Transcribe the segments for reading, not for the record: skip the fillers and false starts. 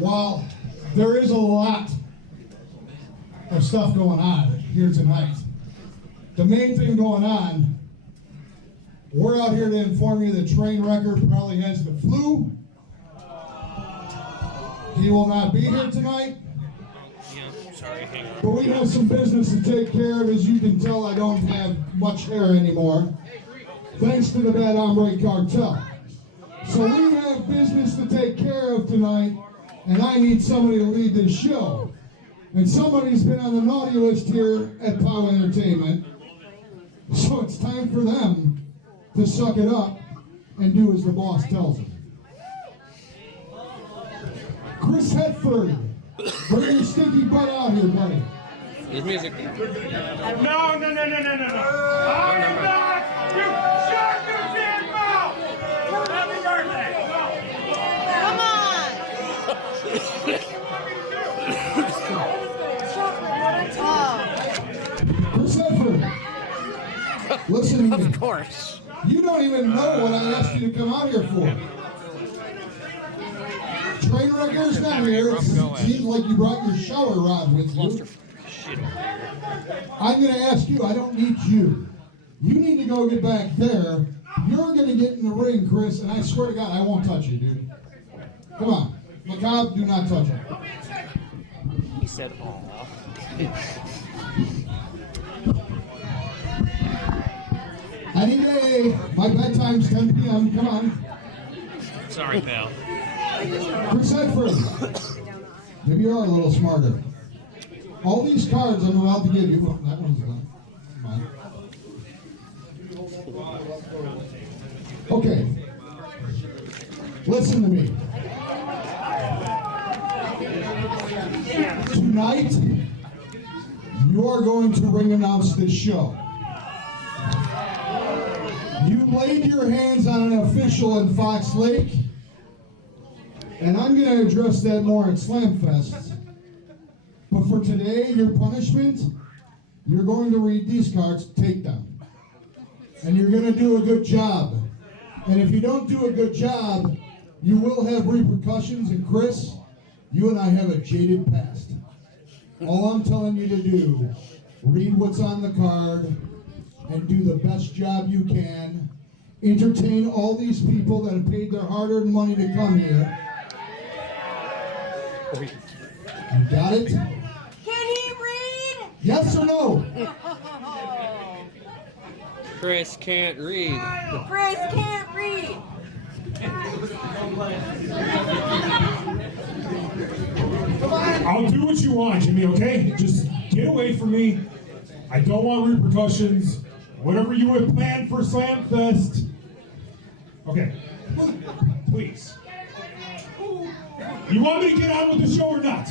Well, there is a lot of stuff going on here tonight. The main thing going on, we're out here to inform you that Train Wrecker probably has the flu. He will not be here tonight. Yeah, sorry, hang on. But we have some business to take care of. As you can tell, I don't have much hair anymore, thanks to the Bad Hombre Cartel. So we have business to take care of tonight, and I need somebody to lead this show. And somebody's been on the naughty list here at POWW Entertainment, so it's time for them to suck it up and do as the boss tells them. Chris Headford, bring your stinky butt out here, buddy. There's music. No. I am not. You shut your damn mouth. Happy birthday. Come on. Chris Headford, listen to me. Of course. You don't even know what I asked you to come out here for. Train Wrecker's not here. It seems like you brought your shower rod with you. I'm going to ask you, I don't need you. You need to go get back there. You're going to get in the ring, Chris, and I swear to God, I won't touch you, dude. Come on. MaCabre, do not touch him. He said, aw. Any day. My bedtime's 10 p.m. Come on. Sorry, pal. Chris Headford. Maybe you are a little smarter. All these cards I'm about to give you. Oh, that one's done. Mine. Okay. Listen to me. Tonight, you are going to ring announce this show. You laid your hands on an official in Fox Lake, and I'm going to address that more at Slamfest. But for today, your punishment, you're going to read these cards, take them. And you're going to do a good job. And if you don't do a good job, you will have repercussions. And Chris, you and I have a jaded past. All I'm telling you to do, read what's on the card and do the best job you can. Entertain all these people that have paid their hard-earned money to come here. You got it? Can he read? Yes or no? Chris can't read. Chris can't read. I'll do what you want, Jimmy, okay? Just get away from me. I don't want repercussions. Whatever you had planned for Slamfest. Okay. Please. You want me to get on with the show or not?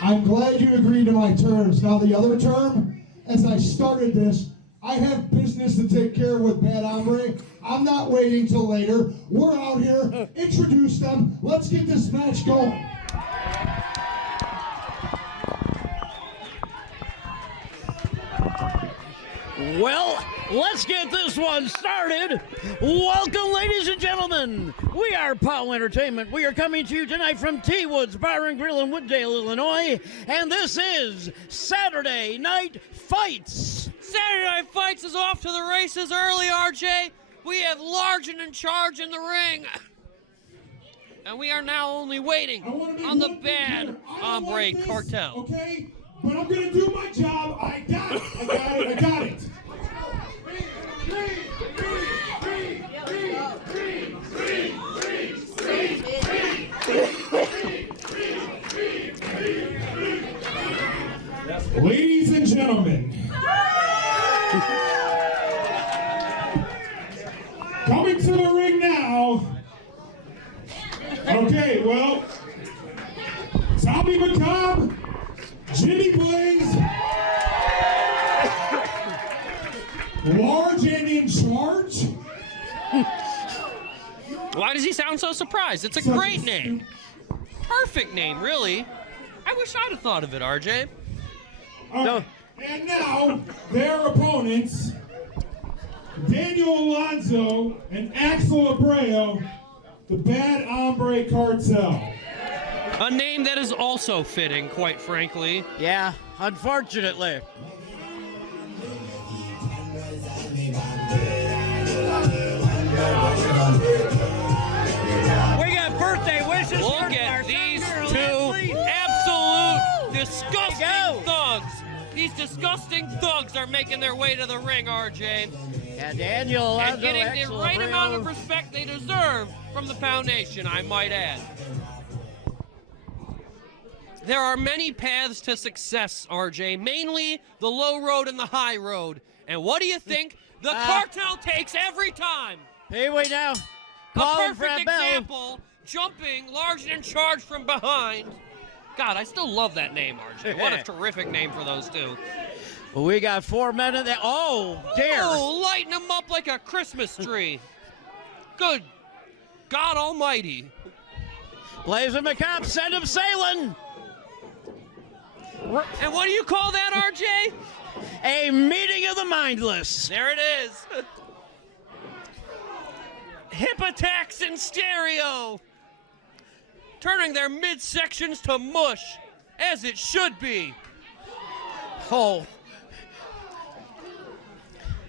I'm glad you agreed to my terms. Now the other term, as I started this, I have business to take care of with Bad Hombre. I'm not waiting till later. We're out here. Introduce them. Let's get this match going. Well, let's get this one started. Welcome, ladies and gentlemen. We are POWW Entertainment. We are coming to you tonight from T Woods Bar and Grill in Wooddale, Illinois. And this is Saturday Night Fights. Saturday Night Fights is off to the races early, RJ. We have Largen in charge in the ring. And we are now only waiting on the Bad Hombre Cartel. Okay? But I'm going to do my job. I got it. I got it. Ladies and gentlemen, coming to the ring now. Okay, well, Tommy MaCabre, Jimmy Blaze, large and in charge. Why does he sound so surprised? It's a great name. Perfect name, really. I wish I'd have thought of it, RJ. No. And now, their opponents, Daniel Alonso and Axel Abreu. the Bad Hombre Cartel. A name that is also fitting, quite frankly. Yeah, unfortunately. We got birthday wishes. Look at these two absolute disgusting thugs. These disgusting thugs are making their way to the ring, RJ. And Daniel Alonso, And getting the excellent right amount of bro. respect they deserve from the Pow Nation, I might add. There are many paths to success, RJ, mainly the low road and the high road. And what do you think? The cartel takes every time. Here we now. A Calling for perfect a bell. example, jumping large and in charge from behind. God, I still love that name, RJ. What a terrific name for those two. Well, we got 4 men in there. Oh, dear. Oh, lighting them up like a Christmas tree. Good God almighty. Blazing MaCabre, send him sailing. And what do you call that, RJ? A meeting of the mindless. There it is. Hip attacks in stereo. Turning their midsections to mush, as it should be. Oh,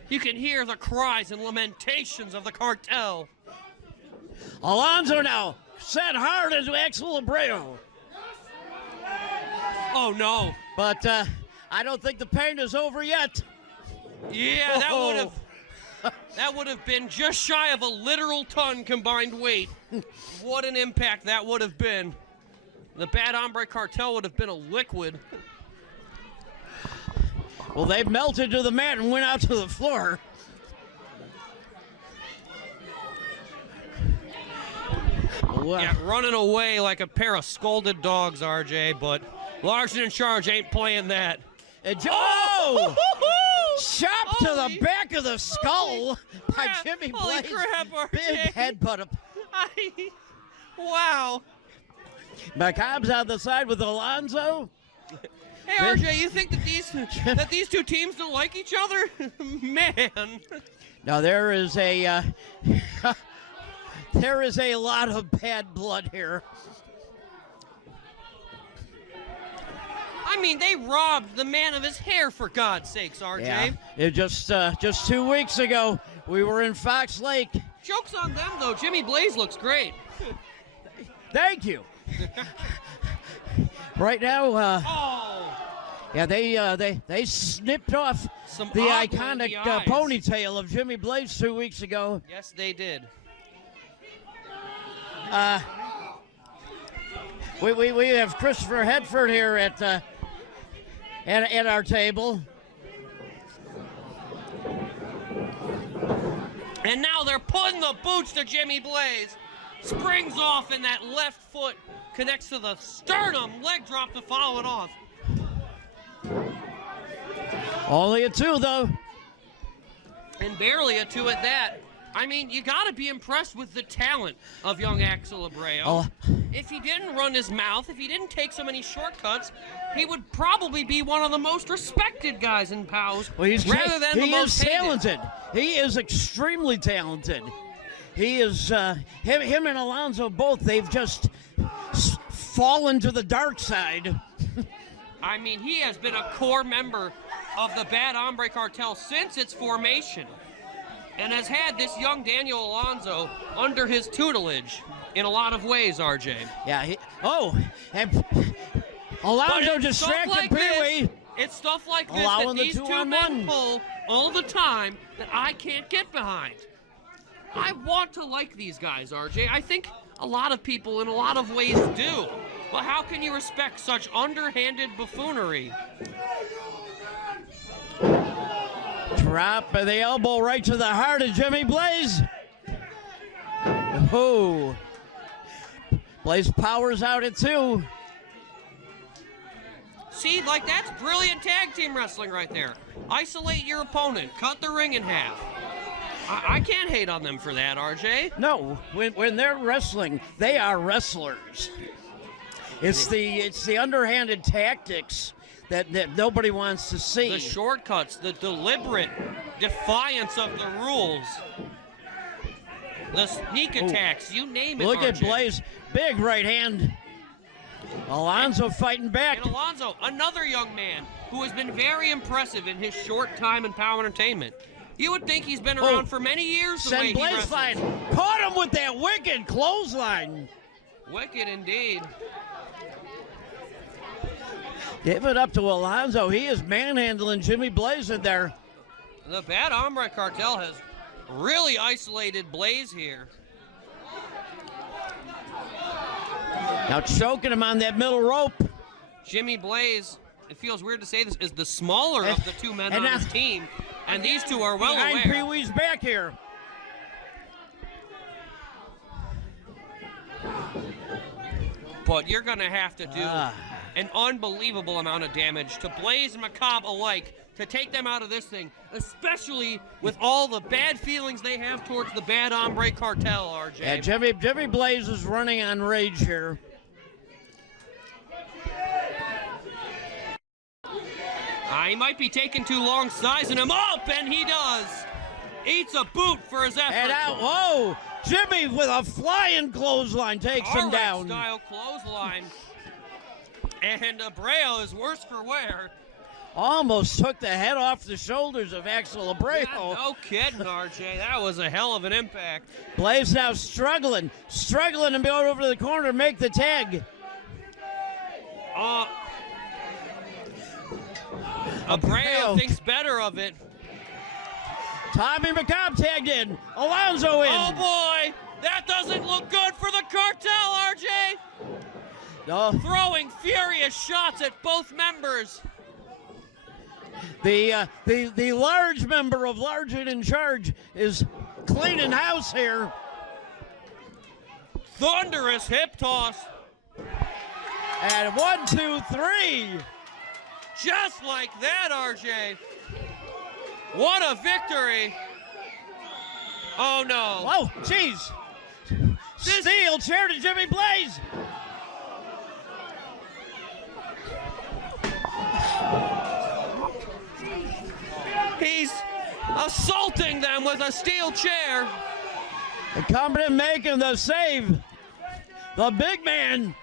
You can hear the cries and lamentations of the cartel. Alonso now set hard into Axel Abreu. Oh, no. But I don't think the pain is over yet. Yeah, that would have been just shy of a literal ton combined weight. What an impact that would have been. The Bad Hombre Cartel would have been a liquid. Well, they melted to the mat and went out to the floor. Well, Yeah, running away like a pair of scolded dogs, RJ, but Larson in charge ain't playing that. Oh! Chop to the back of the skull by crap. Jimmy Holy Blaze. crap, RJ. Big headbutt. Wow. MaCabre's on the side with Alonso. Hey, RJ, you think that these two teams don't like each other? Man. Now there is a there is a lot of bad blood here. I mean, they robbed the man of his hair, for God's sakes, RJ. Yeah. It just 2 weeks ago, we were in Fox Lake. Joke's on them, though. Jimmy Blaze looks great. Thank you. Right now, Oh, yeah, they snipped off Some the odd iconic windy eyes. ponytail of Jimmy Blaze 2 weeks ago. yes, they did. We have Christopher Headford here at our table. And now they're putting the boots to Jimmy Blaze. Springs off, and that left foot connects to the sternum. Leg drop to follow it off. Only a 2 though. And barely a 2 at that. I mean, you got to be impressed with the talent of young Axel Abreu. Oh. If he didn't run his mouth, if he didn't take so many shortcuts, he would probably be one of the most respected guys in POWs, Well, rather than the he most is hated. talented. He is extremely talented. He is him and Alonso both. They've just fallen to the dark side. I mean, he has been a core member of the Bad Hombre Cartel since its formation, and has had this young Daniel Alonso under his tutelage in a lot of ways, RJ. Yeah. And Alonso But it's stuff distracted like Pee-wee. this, it's stuff like this Allowing that the these two 2-on-1. men pull all the time that I can't get behind. I want to like these guys, RJ. I think a lot of people in a lot of ways do. But how can you respect such underhanded buffoonery? Drop of the elbow right to the heart of Jimmy Blaze. Oh. Blaze powers out at 2. See, like, that's brilliant tag team wrestling right there. Isolate your opponent. Cut the ring in half. I can't hate on them for that, RJ. No, when they're wrestling, they are wrestlers. It's the underhanded tactics that nobody wants to see. The shortcuts, the deliberate defiance of the rules. The sneak attacks, you name it. Look RJ. at Blaze. Big right hand. Alonzo fighting back. And Alonzo, another young man who has been very impressive in his short time in POWW Entertainment. You would think he's been around for many years. The way he Blaze wrestles. line. Caught him with that wicked clothesline. Wicked indeed. Give it up to Alonzo. He is manhandling Jimmy Blaze in there. The Bad Hombre Cartel has really isolated Blaze here. Now choking him on that middle rope. Jimmy Blaze, it feels weird to say this, is the smaller of the two men on his team. And these two are well behind aware. Pee-wee's back here. But you're going to have to do an unbelievable amount of damage to Blaze and MaCabre alike to take them out of this thing, especially with all the bad feelings they have towards the Bad Hombre Cartel, RJ. Yeah, Jimmy Blaze is running on rage here. He might be taking too long, sizing him up, and he does. Eats a boot for his effort. And out, whoa! Jimmy with a flying clothesline takes him down. Style clothesline. And Abreu is worse for wear. Almost took the head off the shoulders of Axel Abreu. Yeah, no kidding, RJ. That was a hell of an impact. Blaze now struggling to go over to the corner to make the tag. Abreu thinks better of it. Tommy MaCabre tagged in. Alonzo in. Oh boy, that doesn't look good for the cartel, RJ. No. Throwing furious shots at both members. The large member of Large and in Charge is cleaning house here. Thunderous hip toss. And 1, 2, 3. Just like that, RJ. What a victory. Oh no. Oh, jeez. Steel chair to Jimmy Blaze. He's assaulting them with a steel chair. And coming in making the save. The big man.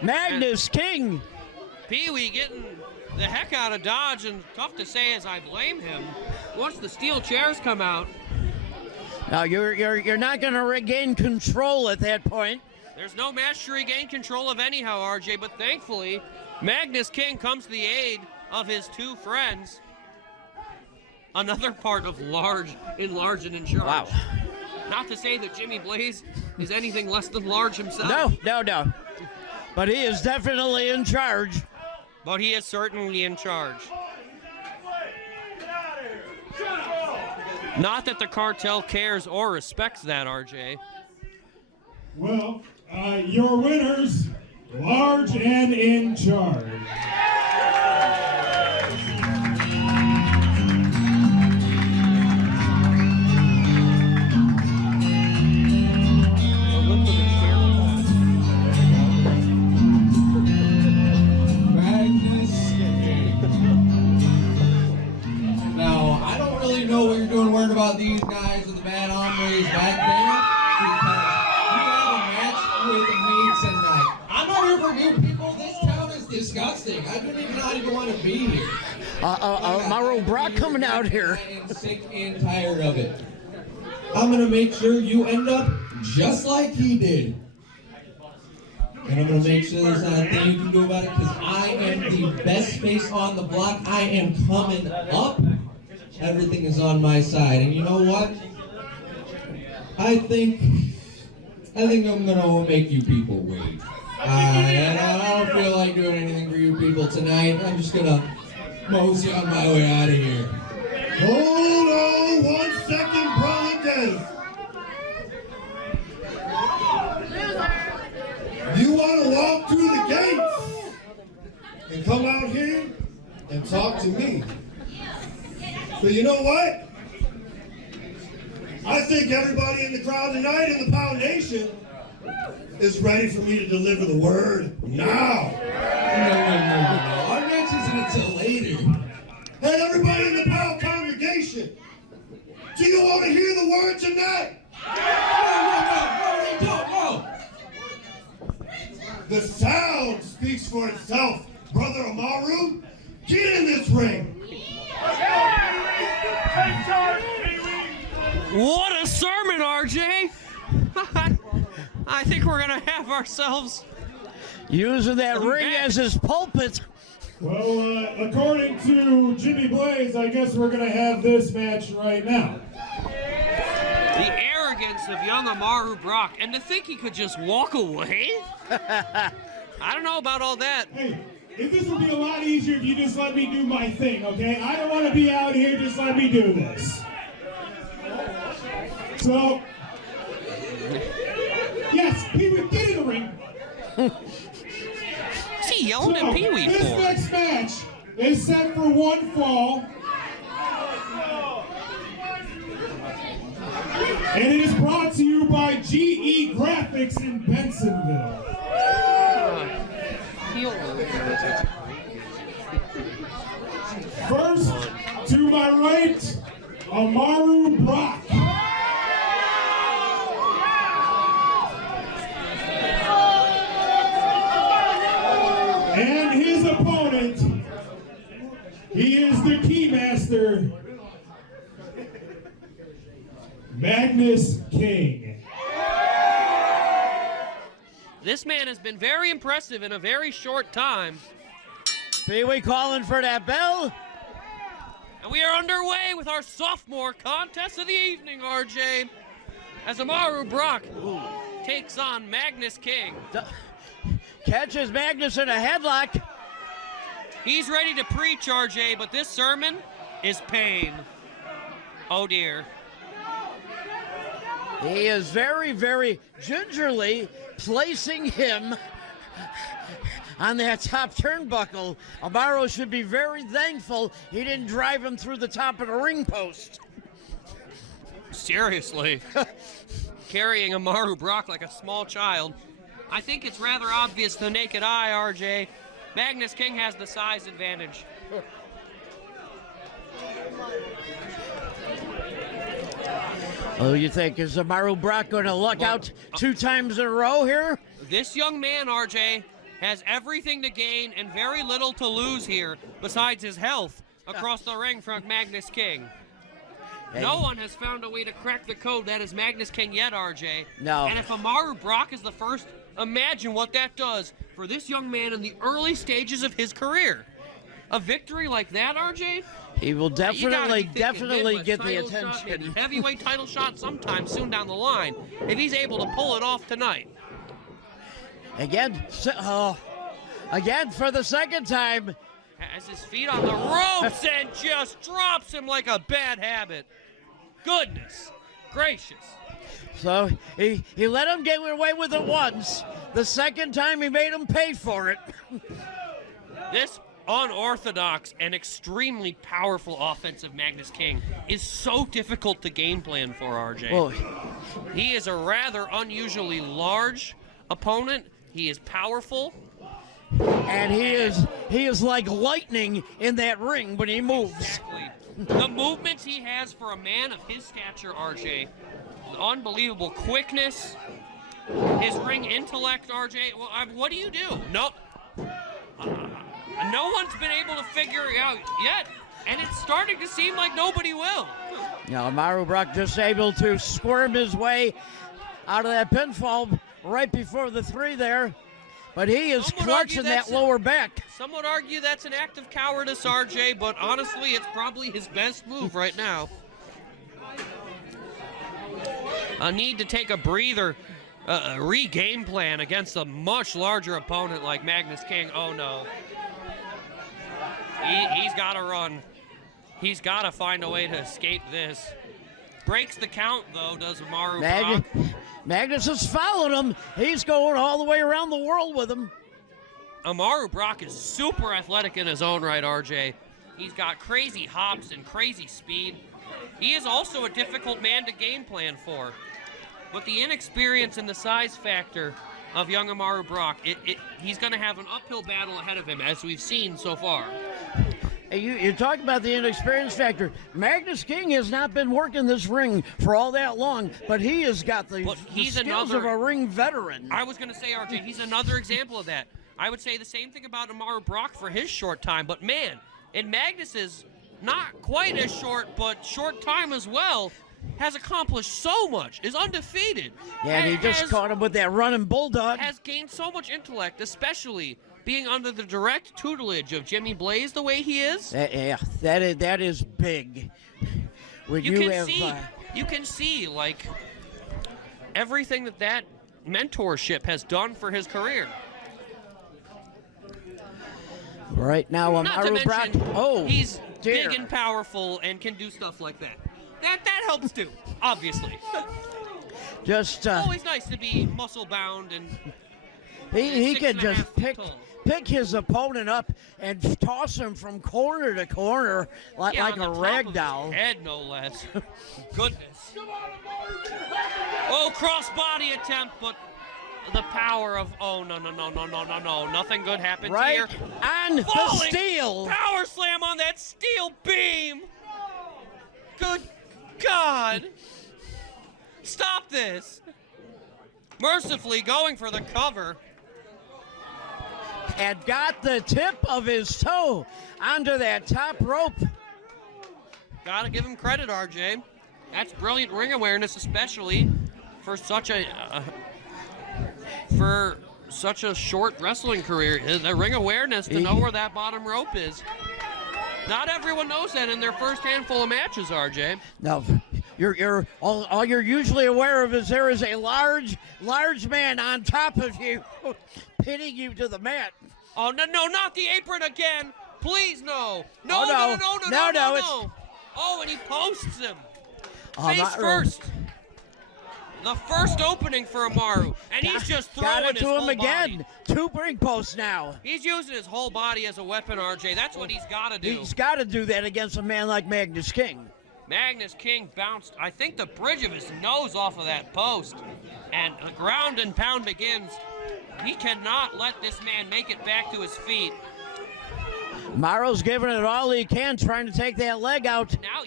Magnus King. Pee-wee getting the heck out of Dodge, and tough to say as I blame him. Once the steel chairs come out. Now you're not going to regain control at that point. There's no match to regain control of anyhow, RJ, but thankfully, Magnus King comes to the aid of his two friends. Another part of Large and in Charge. Wow. Not to say that Jimmy Blaze is anything less than large himself. No. But he is definitely in charge. But he is certainly in charge. Not that the cartel cares or respects that, RJ. Well, your winners, Large and in Charge. Now, I don't really know what you're doing worrying about these guys with the Bad Hombres back there, because you have a match with me tonight. I'm not here for you people. This town is disgusting. I don't even want to be here. Amaru Brock coming out here. I am sick and tired of it. I'm going to make sure you end up just like he did. And I'm going to make sure there's not a thing you can do about it, because I am the best face on the block. I am coming up. Everything is on my side. And you know what? I think I'm going to make you people wait. And I don't feel like doing anything for you people tonight. I'm just going to mosey on my way out of here. Hold on 1 second, brother Dave. You want to walk through the gates and come out here and talk to me. So you know what? I think everybody in the crowd tonight in the POWW Nation is ready for me to deliver the word now. No. Our match isn't until later. Hey, everybody in the POWW congregation, Do you want to hear the words or not? No. The sound speaks for itself, Brother Amaru. Get in this ring. What a sermon, RJ! I think we're gonna have ourselves Using that ring as his pulpit. Well, according to Jimmy Blaze, I guess we're going to have this match right now. the arrogance of young Amaru Brock, and to think he could just walk away? I don't know about all that. Hey, this would be a lot easier if you just let me do my thing, okay? I don't want to be out here, just let me do this. So, yes, Pee-wee, get in the ring. What's he yelling at Pee-wee This for? next match is set for one fall. And it is brought to you by GE Graphics in Bensonville. First, to my right, Amaru Brock. And his opponent, he is the Keymaster, Magnus King. This man has been very impressive in a very short time. Pee-wee calling for that bell. And we are underway with our sophomore contest of the evening, RJ. As Amaru Brock takes on Magnus King. Catches Magnus in a headlock. He's ready to preach, RJ, but this sermon is pain. Oh dear. He is very, very gingerly placing him on that top turnbuckle. Amaru should be very thankful he didn't drive him through the top of the ring post. Seriously. Carrying Amaru Brock like a small child. I think it's rather obvious to the naked eye, RJ. Magnus King has the size advantage. Oh, you think is Amaru Brock going to luck out 2 times in a row here? This young man, RJ, has everything to gain and very little to lose here besides his health across the ring from Magnus King. No one has found a way to crack the code that is Magnus King yet, RJ. No. And if Amaru Brock is the first, imagine what that does for this young man in the early stages of his career. A victory like that, RJ? He will definitely get the Midwest title shot, attention. maybe heavyweight title shot sometime soon down the line, if he's able to pull it off tonight. Again for the second time. Has his feet on the ropes and just drops him like a bad habit. Goodness gracious. So he let him get away with it once. The second time he made him pay for it. This unorthodox and extremely powerful offensive Magnus King is so difficult to game plan for, RJ. Well, he is a rather unusually large opponent. He is powerful. and he is like lightning in that ring when he moves. Exactly. The movements he has for a man of his stature, RJ, unbelievable quickness, his ring intellect, RJ. Well, what do you do? No one's been able to figure it out yet, and it's starting to seem like nobody will. Now, Amaru Brock just able to squirm his way out of that pinfall right before the 3 there. But he is clutching that lower back. Some would argue that's an act of cowardice, RJ, but honestly, it's probably his best move right now. A need to take a breather, re-game plan against a much larger opponent like Magnus King. Oh, no. He's got to run. He's got to find a way to escape this. Breaks the count, though, does Amaru Brock. Magnus is following him. He's going all the way around the world with him. Amaru Brock is super athletic in his own right, RJ. He's got crazy hops and crazy speed. He is also a difficult man to game plan for. But the inexperience and the size factor of young Amaru Brock, he's going to have an uphill battle ahead of him, as we've seen so far. You talk about the inexperience factor. Magnus King has not been working this ring for all that long, but he has got the skills of a ring veteran. I was going to say, RJ, he's another example of that. I would say the same thing about Amaru Brock for his short time, but man, in Magnus's not quite as short, but short time as well, has accomplished so much, is undefeated. Yeah, and he just caught him with that running bulldog. Has gained so much intellect, especially being under the direct tutelage of Jimmy Blaze the way he is. Yeah, that is big. When you can see, like, everything that mentorship has done for his career. Right now, Amaru Brock. Oh, he's big and powerful and can do stuff like that. That helps too, obviously. Just always nice to be muscle bound and. He can just pick his opponent up and toss him from corner to corner like a rag doll. Head, no less. Goodness. Oh, cross-body attempt, but the power of no. Nothing good happens here. And the steel. Power slam on that steel beam. Good God. Stop this. Mercifully going for the cover. And got the tip of his toe onto that top rope. Gotta give him credit, RJ. That's brilliant ring awareness, especially for such a short wrestling career. The ring awareness to know where that bottom rope is. Not everyone knows that in their first handful of matches, RJ. No, all you're usually aware of is there is a large man on top of you, pinning you to the mat. Oh no, not the apron again! Please no! No! Oh, and he posts him. Face first. The first opening for Amaru, and he's just throwing his whole body. Got it to him again. 2 ring posts now. He's using his whole body as a weapon, RJ. That's what he's got to do. He's got to do that against a man like Magnus King. Magnus King bounced, I think, the bridge of his nose off of that post, and the ground and pound begins. He cannot let this man make it back to his feet. Amaru's giving it all he can, trying to take that leg out. Now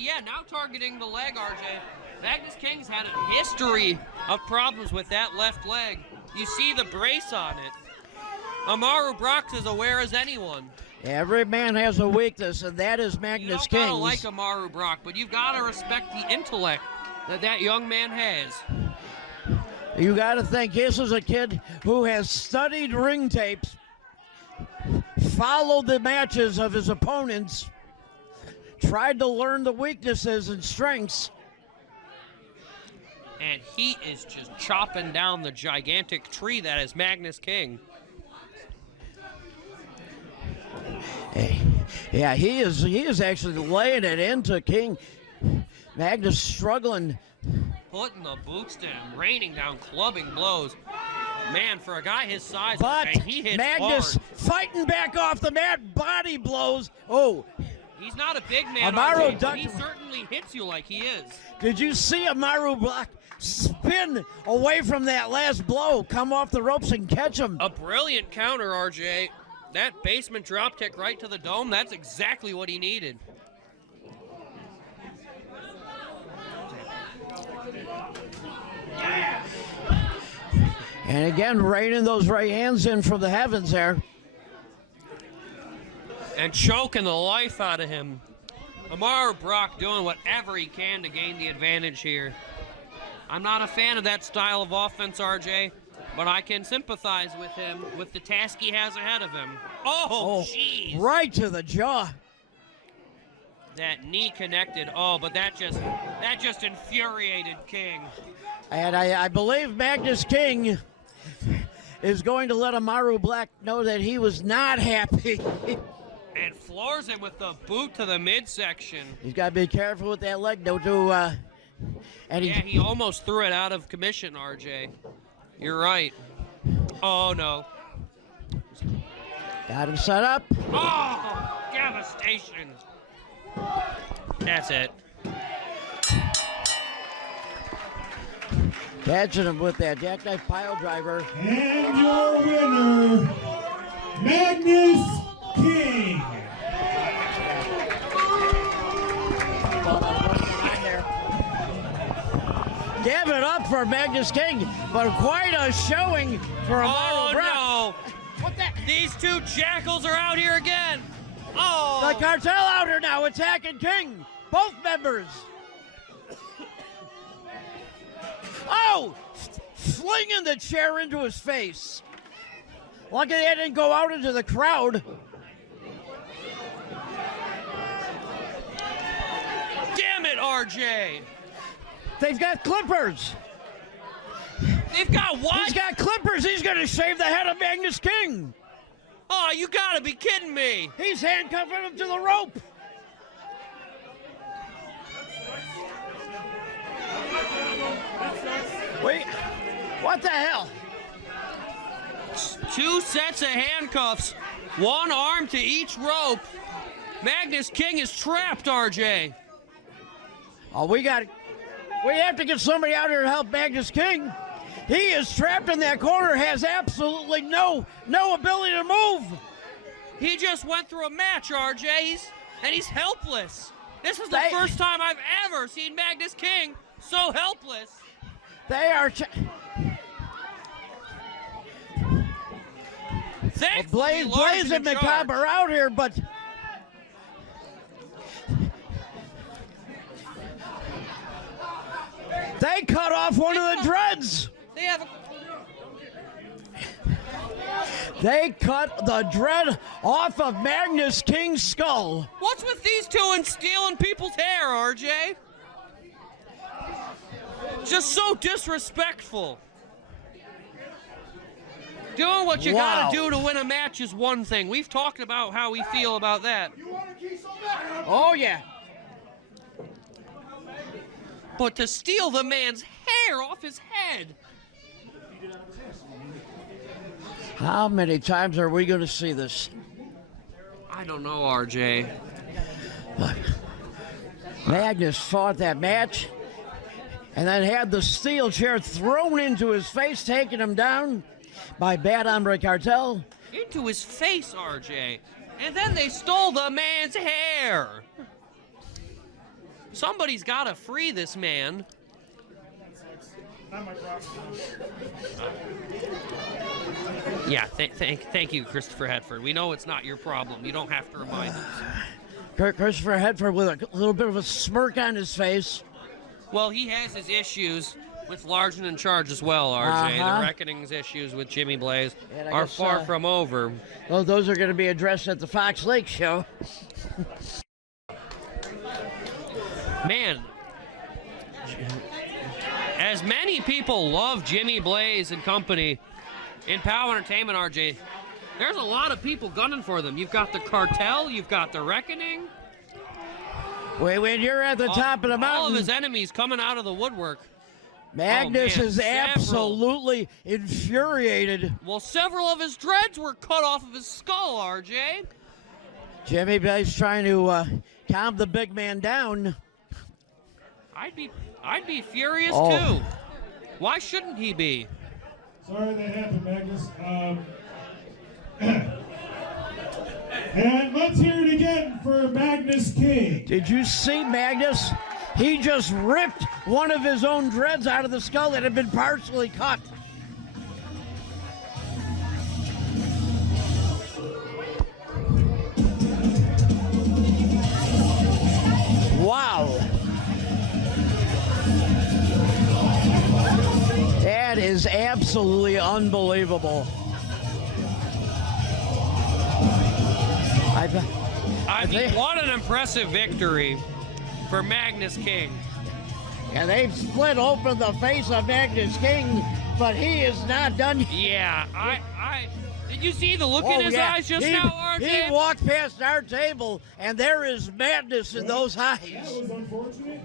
targeting the leg, RJ. Magnus King's had a history of problems with that left leg. You see the brace on it. Amaru Brock's as aware as anyone. Every man has a weakness, and that is Magnus King's. You don't gotta like Amaru Brock, but you've got to respect the intellect that young man has. You got to think this is a kid who has studied ring tapes, followed the matches of his opponents, tried to learn the weaknesses and strengths. And he is just chopping down the gigantic tree that is Magnus King. Yeah, he is actually laying it into King. Magnus struggling. Putting the boots down, raining down clubbing blows. Man, for a guy his size, but he hits Magnus hard. Fighting back off the mat, body blows. Oh. He's not a big man, Amaru but he certainly hits you like he is. Did you see Amaru Brock spin away from that last blow, come off the ropes and catch him? A brilliant counter, RJ. That basement drop kick right to the dome, that's exactly what he needed. And again, raining those right hands in from the heavens there. And choking the life out of him. Amaru Brock doing whatever he can to gain the advantage here. I'm not a fan of that style of offense, RJ, but I can sympathize with him with the task he has ahead of him. Oh, jeez. Right to the jaw. That knee connected. Oh, but that just infuriated King. And I believe Magnus King is going to let Amaru Black know that he was not happy. And floors him with the boot to the midsection. He's got to be careful with that leg, though. He almost threw it out of commission, RJ. You're right. Oh, no. Got him set up. Oh, devastation. That's it. Catching him with that jackknife pile driver. And your winner, Magnus King. Give it up for Magnus King, but quite a showing for Amaru. Oh, no. What the? These two jackals are out here again. Oh. The cartel out here now attacking King. Both members. Oh! Flinging the chair into his face. Lucky they didn't go out into the crowd. Damn it, RJ. They've got clippers. They've got what? He's got clippers. He's going to shave the head of Magnus King. Oh, you gotta be kidding me. He's handcuffing him to the rope. Wait, what the hell? 2 sets of handcuffs, 1 arm to each rope. Magnus King is trapped, RJ. Oh, we have to get somebody out here to help Magnus King. He is trapped in that corner, has absolutely no ability to move. He just went through a match, RJ, and he's helpless. This is the first time I've ever seen Magnus King so helpless. They are... Blaze and MaCabre are out here, but... They cut off one of the dreads. They cut the dread off of Magnus King's skull. What's with these two and stealing people's hair, RJ? Just so disrespectful. Doing what you gotta do to win a match is one thing. We've talked about how we feel about that. Oh, yeah. But to steal the man's hair off his head. How many times are we going to see this? I don't know, RJ. Magnus fought that match and then had the steel chair thrown into his face, taking him down by Bad Hombre Cartel. Into his face, RJ. And then they stole the man's hair. Somebody's got to free this man. Yeah, thank you, Christopher Headford. We know it's not your problem. You don't have to remind us. Christopher Headford with a little bit of a smirk on his face. Well, he has his issues with Large and in Charge as well, RJ. The Reckoning's issues with Jimmy Blaze are far from over. Well, those are going to be addressed at the Fox Lake show. Man, as many people love Jimmy Blaze and company in POWW Entertainment, RJ, there's a lot of people gunning for them. You've got the Cartel, you've got the Reckoning. Wait, when you're at the top of the mountain... All of his enemies coming out of the woodwork. Magnus is absolutely infuriated. Well, several of his dreads were cut off of his skull, RJ. Jimmy Blaze trying to calm the big man down. I'd be furious too. Why shouldn't he be? Sorry that happened, Magnus. And let's hear it again for Magnus King. Did you see Magnus? He just ripped one of his own dreads out of the skull that had been partially cut. Wow. That is absolutely unbelievable. I mean, what an impressive victory for Magnus King. And they've split open the face of Magnus King, but he is not done. Yeah, did you see the look in his eyes just now, RJ? He walked past our table, and there is madness in those eyes. That was unfortunate.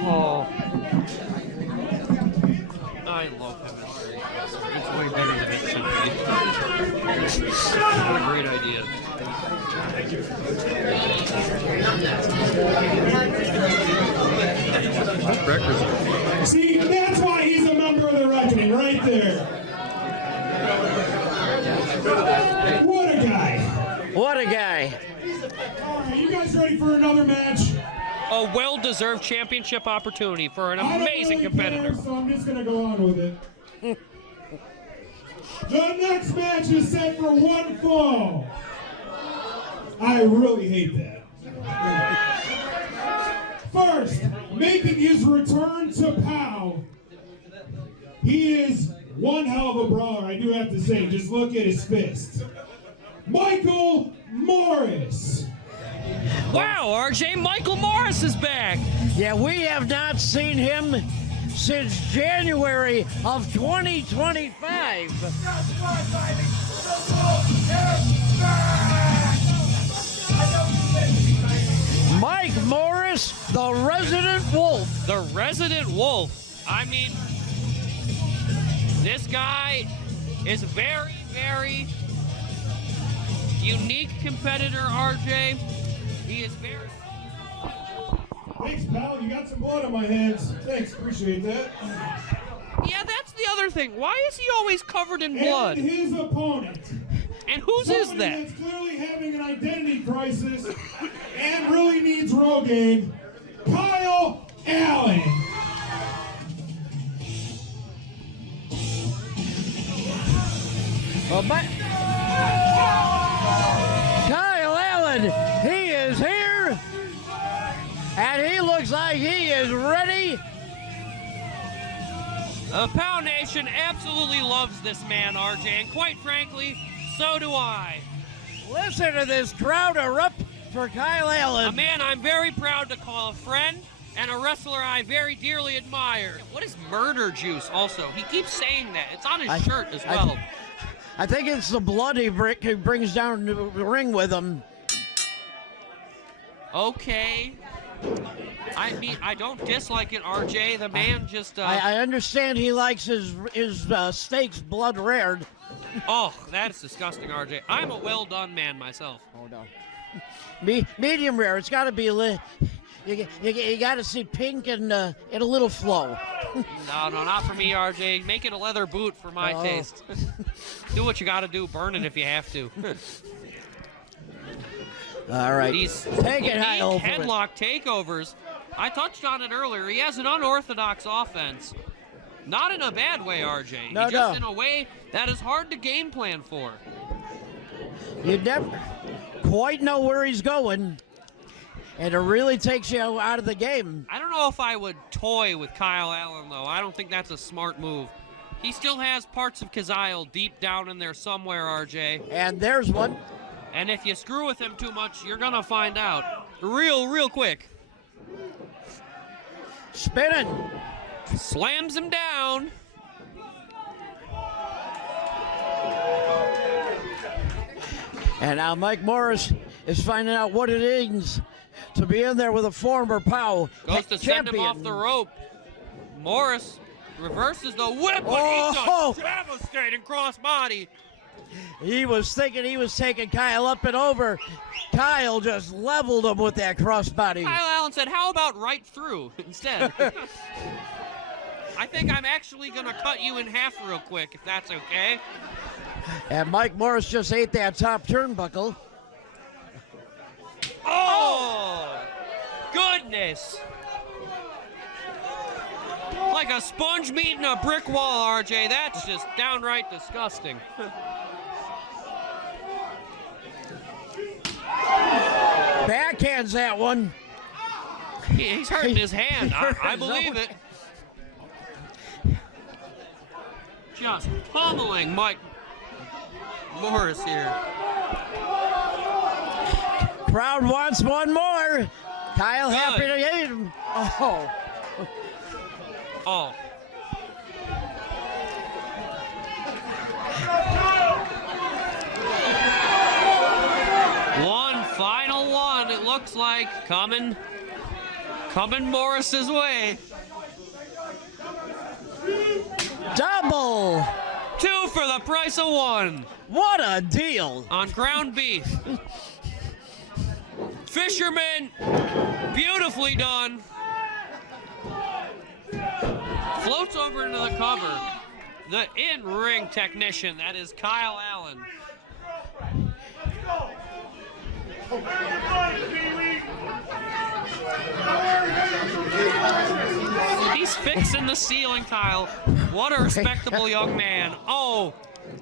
Oh. I love him. It's way better than it should be. What a great idea. See, that's why he's a member of the Reckoning, right there. What a guy. What a guy. All right, you guys ready for another match? a well-deserved championship opportunity for an amazing competitor. So I'm just going to go on with it. The next match is set for one fall. I really hate that. First, making his return to POW. He is one hell of a brawler, I do have to say. Just look at his fist. Michael Morris. Wow, RJ, Michael Morris is back. Yeah, we have not seen him since January of 2025. Mike Morris, the resident wolf. The resident wolf. I mean, this guy is very, very unique competitor, RJ. He is very... Thanks, pal. You got some blood on my hands. Thanks, appreciate that. Yeah, that's the other thing. Why is he always covered in blood? And his opponent. And whose is that? That's clearly having an identity crisis and really needs Rogaine. Kyle Allen. Well, Kyle Allen, he is here, and he looks like he is ready. The POW Nation absolutely loves this man, RJ, and quite frankly, so do I. Listen to this crowd erupt for Kyle Allen. A man I'm very proud to call a friend, and a wrestler I very dearly admire. What is murder juice also? He keeps saying that. It's on his shirt as well. I think it's the blood he brings down to the ring with him. Okay. I mean, I don't dislike it, RJ. The man just... I understand he likes his steaks blood rared. Oh, that's disgusting, RJ. I'm a well-done man myself. Oh, no. Medium rare. It's got to be... You got to see pink and a little flow. No, not for me, RJ. Make it a leather boot for my taste. Do what you got to do. Burn it if you have to. All right. These Take it high over headlock takeovers. I touched on it earlier. He has an unorthodox offense. Not in a bad way, RJ. No, just in a way that is hard to game plan for. You never quite know where he's going. And it really takes you out of the game. I don't know if I would toy with Kyle Allen, though. I don't think that's a smart move. He still has parts of Kazile deep down in there somewhere, RJ. And there's one. And if you screw with him too much, you're going to find out real quick. Spinning. Slams him down. And now Mike Morris is finding out what it is to be in there with a former POW Goes to champion. send him off the rope. Morris reverses the whip, but he's a devastating crossbody. He was thinking he was taking Kyle up and over. Kyle just leveled him with that crossbody. Kyle Allen said, how about right through instead? I think I'm actually going to cut you in half real quick, if that's okay. And Mike Morris just ate that top turnbuckle. Oh, goodness. Like a sponge meeting a brick wall, RJ. That's just downright disgusting. Backhands that one. He's hurting his hand. I believe it. Just pummeling Mike Morris here. Crowd wants one more. Kyle happy to get him. Oh. Oh. One final one, it looks like, coming Morris's way. Double. 2 for the price of 1. What a deal. On ground beef. Fisherman, beautifully done. Floats over into the cover. The in-ring technician, that is Kyle Allen. He's fixing the ceiling tile. What a respectable young man. Oh,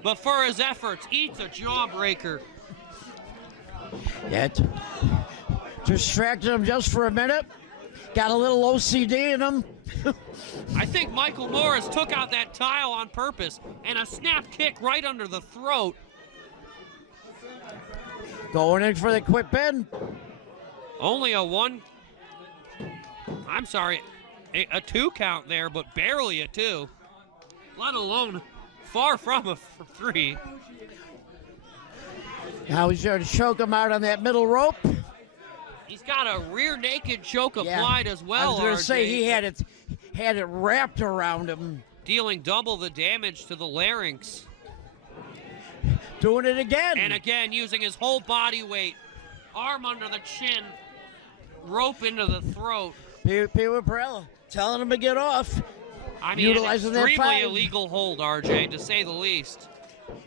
but for his efforts, eats a jawbreaker. Yeah, distracted him just for a minute. Got a little OCD in him. I think Michael Morris took out that tile on purpose, and a snap kick right under the throat. Going in for the quick pin. Only a one. I'm sorry, a 2 count there, but barely a 2. Let alone far from a 3. Now he's going to choke him out on that middle rope. He's got a rear naked choke applied as well. I was going to RJ. say he had it wrapped around him. Dealing double the damage to the larynx. Doing it again. And again, using his whole body weight. Arm under the chin. Rope into the throat. P.O. Perella telling him to get off. I mean, utilizing an that extremely 5. illegal hold, RJ, to say the least.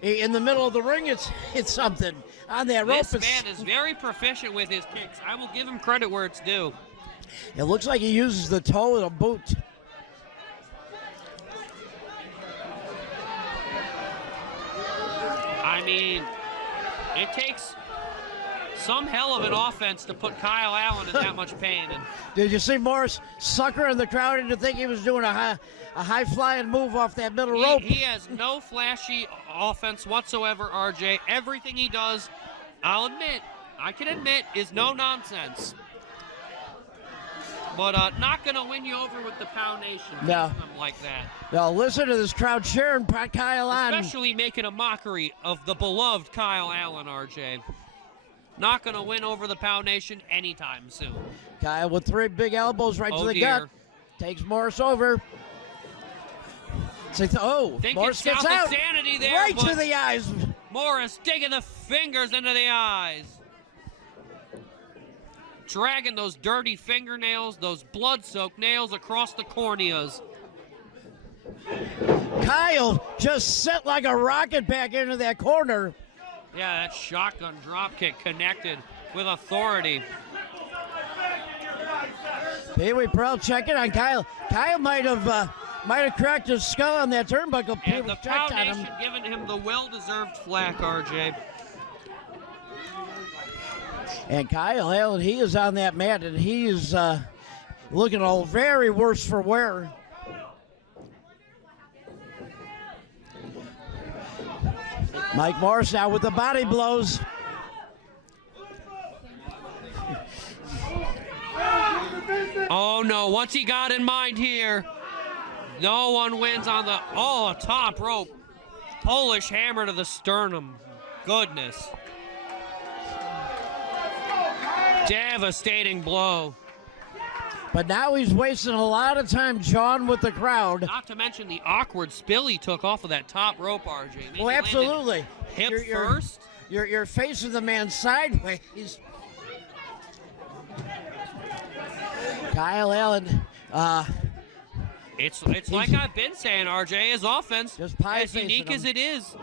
In the middle of the ring, it's something. On that rope, This man is very proficient with his kicks. I will give him credit where it's due. It looks like he uses the toe of the boot. I mean, it takes some hell of an offense to put Kyle Allen in that much pain. And Did you see Morris suckering the crowd into thinking he was doing a high flying move off that middle rope? He has no flashy offense whatsoever, RJ. Everything he does, I can admit, is no nonsense. But not going to win you over with the Pound Nation. No. Like that. Now listen to this crowd cheering Kyle on. Especially making a mockery of the beloved Kyle Allen, RJ. Not going to win over the Pound Nation anytime soon. Kyle with 3 big elbows right to the dear. gut. Takes Morris over. Thinking Morris gets south out. of sanity there, Right but to the eyes. Morris digging the fingers into the eyes. Dragging those dirty fingernails, those blood-soaked nails across the corneas. Kyle just set like a rocket back into that corner. Yeah, that shotgun dropkick connected with authority. Pee-wee Pearl checking on Kyle. Kyle might have cracked his skull on that turnbuckle. And the Pound Nation giving him the well-deserved flack, RJ. And Kyle Allen, he is on that mat, and he is looking all very worse for wear. Mike Morris now with the body blows. Oh no, what's he got in mind here? No one wins on the, top rope. Polish hammer to the sternum. Goodness. Devastating blow. But now he's wasting a lot of time jawing with the crowd. Not to mention the awkward spill he took off of that top rope, RJ. Well, absolutely. Hip You're- first. You're facing the man sideways. Kyle Allen, It's like I've been saying, RJ. His offense, Just pie as unique facing as him. it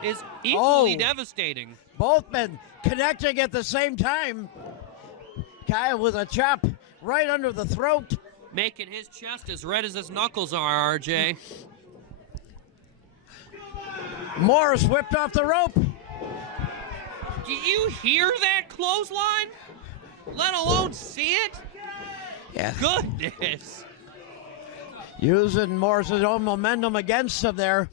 is equally Oh. devastating. both men connecting at the same time. Kyle with a chop right under the throat. Making his chest as red as his knuckles are, RJ. Morris whipped off the rope. Do you hear that clothesline? Let alone see it? Yeah. Goodness. Using Morris's own momentum against him there.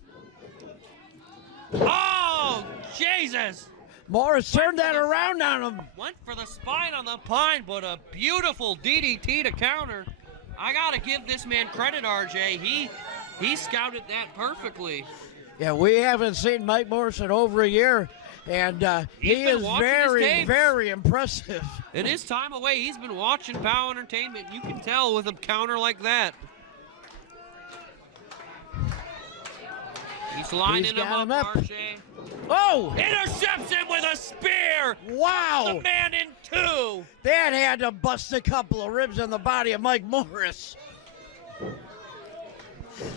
Oh, Jesus. Morris turned that around on him. Went for the spine on the pine, but a beautiful DDT to counter. I got to give this man credit, RJ. He scouted that perfectly. Yeah, we haven't seen Mike Morris in over a year, and He's he been is watching his very, tapes. very impressive. In his time away, he's been watching POWW Entertainment. You can tell with a counter like that. He's lining him got up, him up. RJ. Oh! Intercepts him with a spear. Wow! The man in two. That had to bust a couple of ribs in the body of Mike Morris.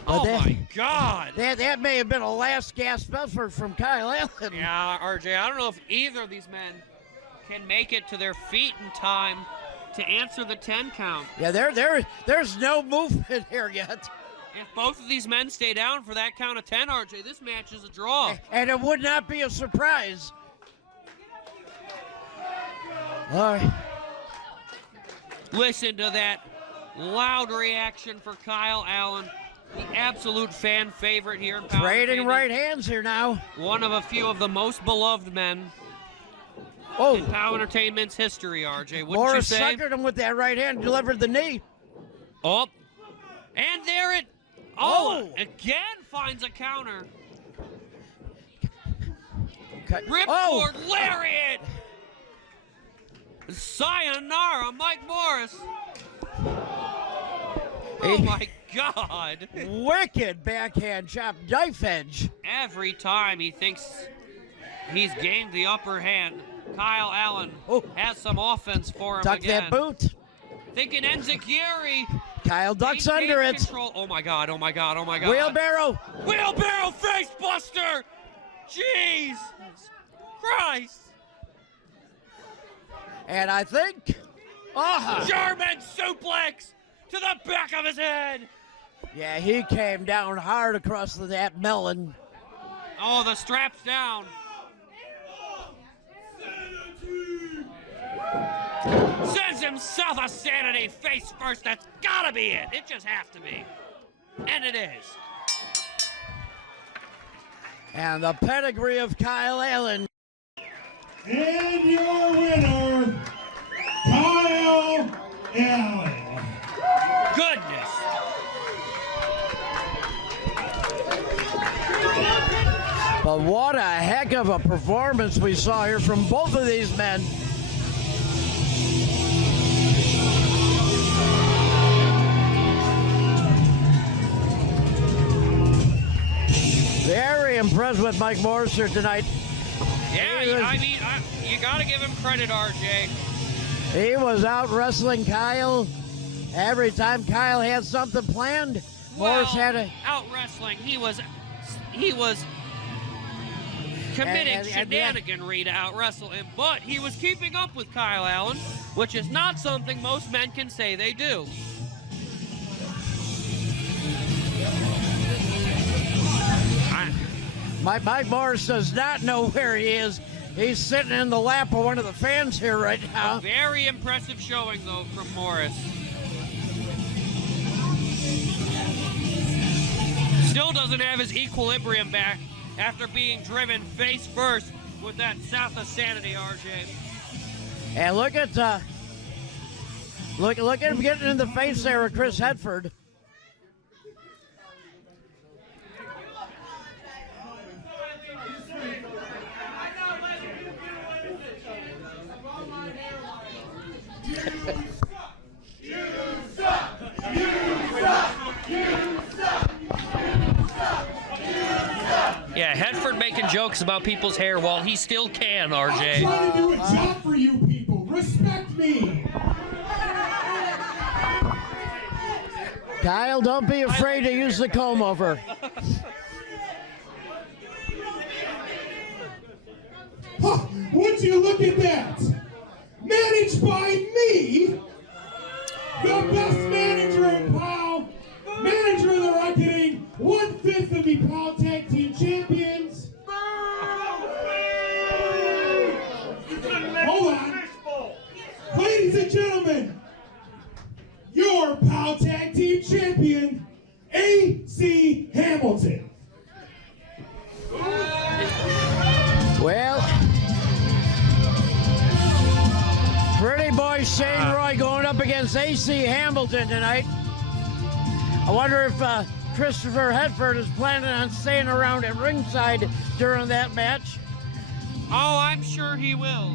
Oh, that- my God. That may have been a last gasp effort from Kyle Allen. Yeah, RJ, I don't know if either of these men can make it to their feet in time to answer the 10 count. Yeah, there's no movement here yet. If both of these men stay down for that count of 10, RJ, this match is a draw. And it would not be a surprise. All right. Listen to that loud reaction for Kyle Allen, the absolute fan favorite here in Power Trading Entertainment. right hands here now. One of a few of the most beloved men Oh, in Power Entertainment's history, RJ. Wouldn't Morris you say? suckered him with that right hand, delivered the knee. Oh, and there it. Oh, again finds a counter. Ripcord lariat. Sayonara, Mike Morris. Oh my God. Wicked backhand chop, knife edge. Every time he thinks he's gained the upper hand, Kyle Allen has some offense for him Tuck again. that boot. Thinking Enziguri. Kyle ducks under it. Control. Oh my God, oh my God, oh my God. Wheelbarrow. Wheelbarrow face buster. Jeez. Christ. And I think, German suplex to the back of his head. Yeah, he came down hard across that melon. Oh, the strap's down. Sends himself a sanity face first. That's gotta be it. It just has to be. And it is. And the pedigree of Kyle Allen. And your winner, Kyle Allen. Goodness. But what a heck of a performance we saw here from both of these men. Very impressed with Mike Morrison tonight. Yeah, I mean, you got to give him credit, RJ. He was out wrestling Kyle. Every time Kyle had something planned, Morris had a... out wrestling. He was committing shenaniganry to out wrestle him, but he was keeping up with Kyle Allen, which is not something most men can say they do. Mike Morris does not know where he is. He's sitting in the lap of one of the fans here right now. A very impressive showing, though, from Morris. Still doesn't have his equilibrium back after being driven face first with that South of Sanity, RJ. And look at him getting in the face there with Chris Headford. Yeah, Headford making jokes about people's hair while he still can, RJ. I'm trying to do a job for you people. Respect me. Kyle, don't be afraid to use the comb over. Would you look at that? Managed by me, the best manager in POW, manager of the Reckoning, 1/5 of the POW Tag Team Champions. Hold on. Ladies and gentlemen, your POW Tag Team Champion, A.C. Hamilton. Well, pretty boy Shane Roy going up against A.C. Hamilton tonight. I wonder if Christopher Headford is planning on staying around at ringside during that match. Oh, I'm sure he will.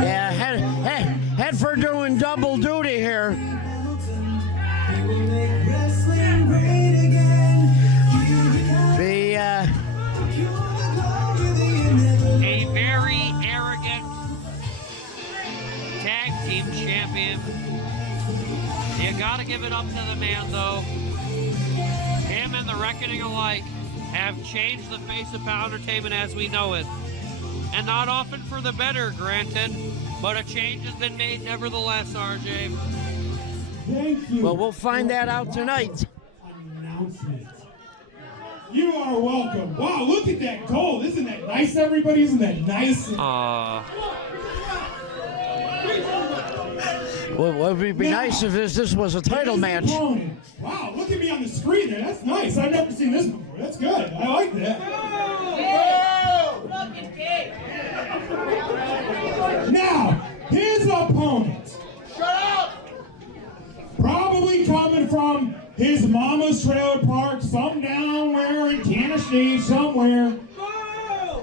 Yeah, Headford doing double duty here. A very arrogant tag team champion. You gotta give it up to the man, though. Him and the Reckoning alike. have changed the face of POWW Entertainment as we know it. And not often for the better, granted, but a change has been made nevertheless, RJ. Thank you. Well, we'll find that out tonight. Announcement. You are welcome. Wow, look at that gold. Isn't that nice, everybody? Isn't that nice? Well, it would be nice if this was a title match. Wow, look at me on the screen there. That's nice. I've never seen this before. That's good. I like that. Now, his opponent. Shut up! Probably coming from his mama's trailer park, some down where in Tennessee, somewhere.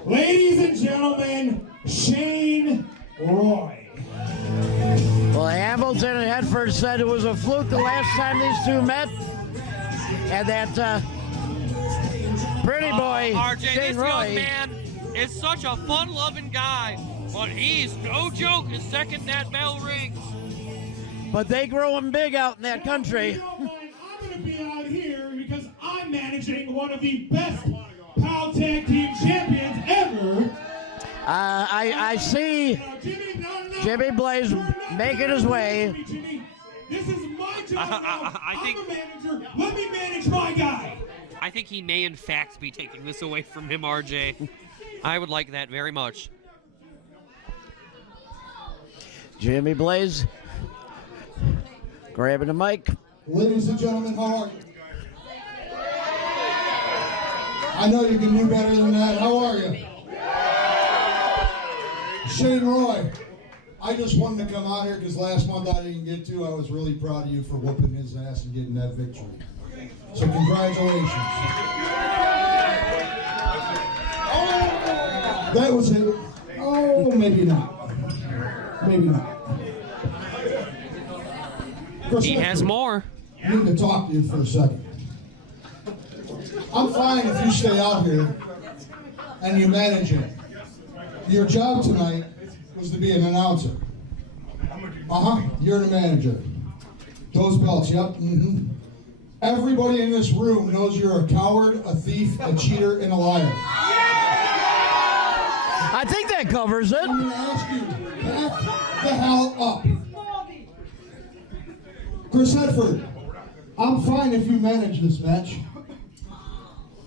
Ladies and gentlemen, Shane Roy. Well, Hamilton and Headford said it was a fluke the last time these two met. And that pretty boy, RJ, Shane this Roy. young man is such a fun-loving guy, but he's no joke the second that bell rings. But they grow him big out in that country. I'm going to be out here because I'm managing one of the best POW Tag Team champions ever. I see Jimmy Blaze making his way. This is my job now. I'm a manager. Let me manage my guy. I think he may in fact be taking this away from him, RJ. I would like that very much. Jimmy Blaze grabbing the mic. Ladies and gentlemen, how are you? I know you can do better than that. How are you? Shane Roy, I just wanted to come out here because last month I didn't get to. I was really proud of you for whooping his ass and getting that victory. So congratulations. That was it. Oh, maybe not. Maybe not. He has more. I need to talk to you for a second. I'm fine if you stay out here and you manage it. Your job tonight was to be an announcer. You're the manager. Those belts, yep. Mm-hmm. Everybody in this room knows you're a coward, a thief, a cheater, and a liar. I think that covers it. I'm going to ask you, back the hell up. Chris Headford, I'm fine if you manage this match,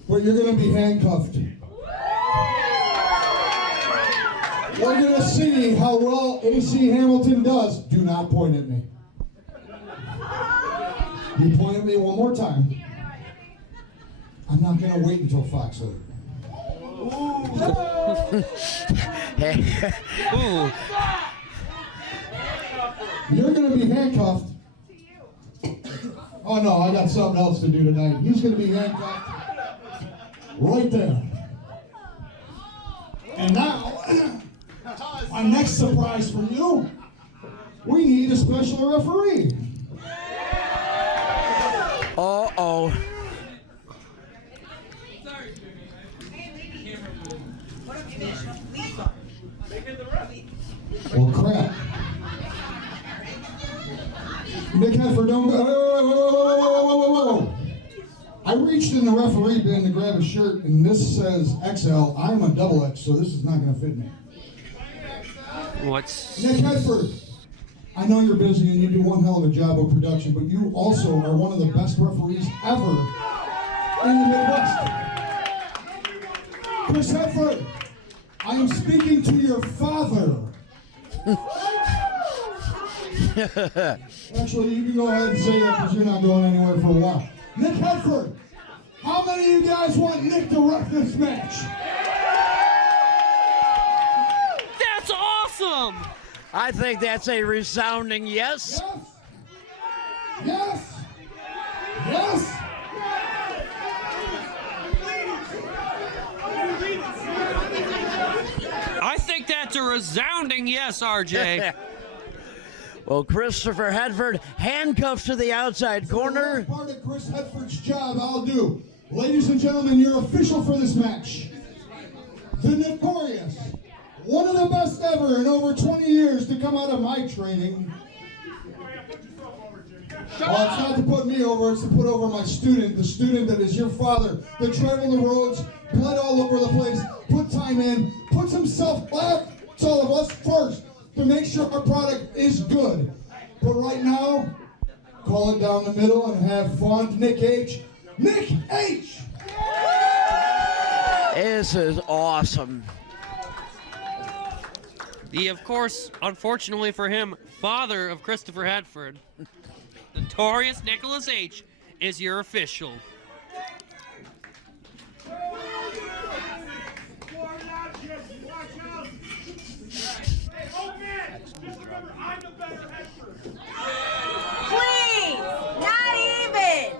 but you're going to be handcuffed. We're going to see how well AC Hamilton does. Do not point at me. You point at me one more time. I'm not going to wait until Fox later. Ooh. You're going to be handcuffed. Oh no, I got something else to do tonight. He's going to be handcuffed right there. And now, our next surprise for you, we need a special referee. Uh-oh. Well, crap. Nick Headford, don't go. Whoa. I reached in the referee bin to grab a shirt, and this says XL. I'm a double X, so this is not going to fit me. What's... Nick Headford, I know you're busy and you do one hell of a job of production, but you also are one of the best referees ever in the Midwest. Chris Headford, I am speaking to your father. Actually, you can go ahead and say that because you're not going anywhere for a while. Nick Headford, how many of you guys want Nick to ref this match? That's awesome! I think that's a resounding yes. Yes. Yes. I think that's a resounding yes, RJ. Well, Christopher Headford handcuffed to the outside corner. Part of Chris Headford's job I'll do. Ladies and gentlemen, your official for this match, the notorious, one of the best ever in over 20 years to come out of my training, Well, it's not to put me over, it's to put over my student, the student that is your father, that traveled the roads, bled all over the place, put time in, puts himself left, it's all of us first, to make sure our product is good. But right now, call it down the middle and have fun. Nick H. Nick H! This is awesome. The, of course, unfortunately for him, father of Christopher Headford, notorious Nicholas H., is your official. Please, not even.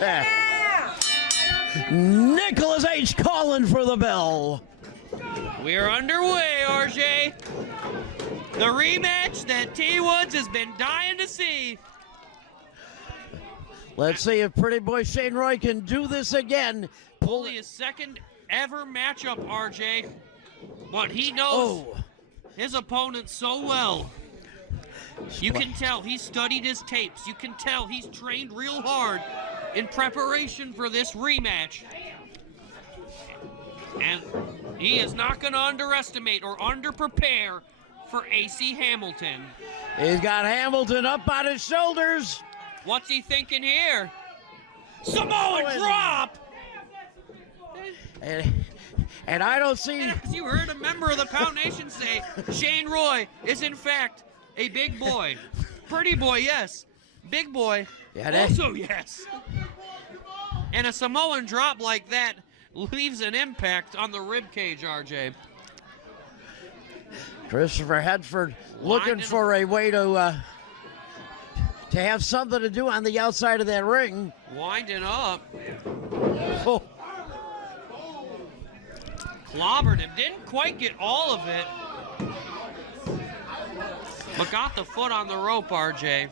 Yeah. Nicholas H. calling for the bell. We're underway, RJ. The rematch that T. Woods has been dying to see. Let's see if Pretty Boy Shane Roy can do this again. Only his second ever matchup, RJ. But he knows his opponent so well. You can tell he's studied his tapes. You can tell he's trained real hard in preparation for this rematch. And he is not going to underestimate or underprepare for AC Hamilton. He's got Hamilton up on his shoulders. What's he thinking here? Samoan drop! And I don't see... As you heard a member of the Pound Nation say, Shane Roy is in fact a big boy. Pretty boy, yes. Big boy, also yes. And a Samoan drop like that leaves an impact on the rib cage, RJ. Christopher Headford looking for a way to have something to do on the outside of that ring. Winding up. Oh. Clobbered him. Didn't quite get all of it. But got the foot on the rope, RJ.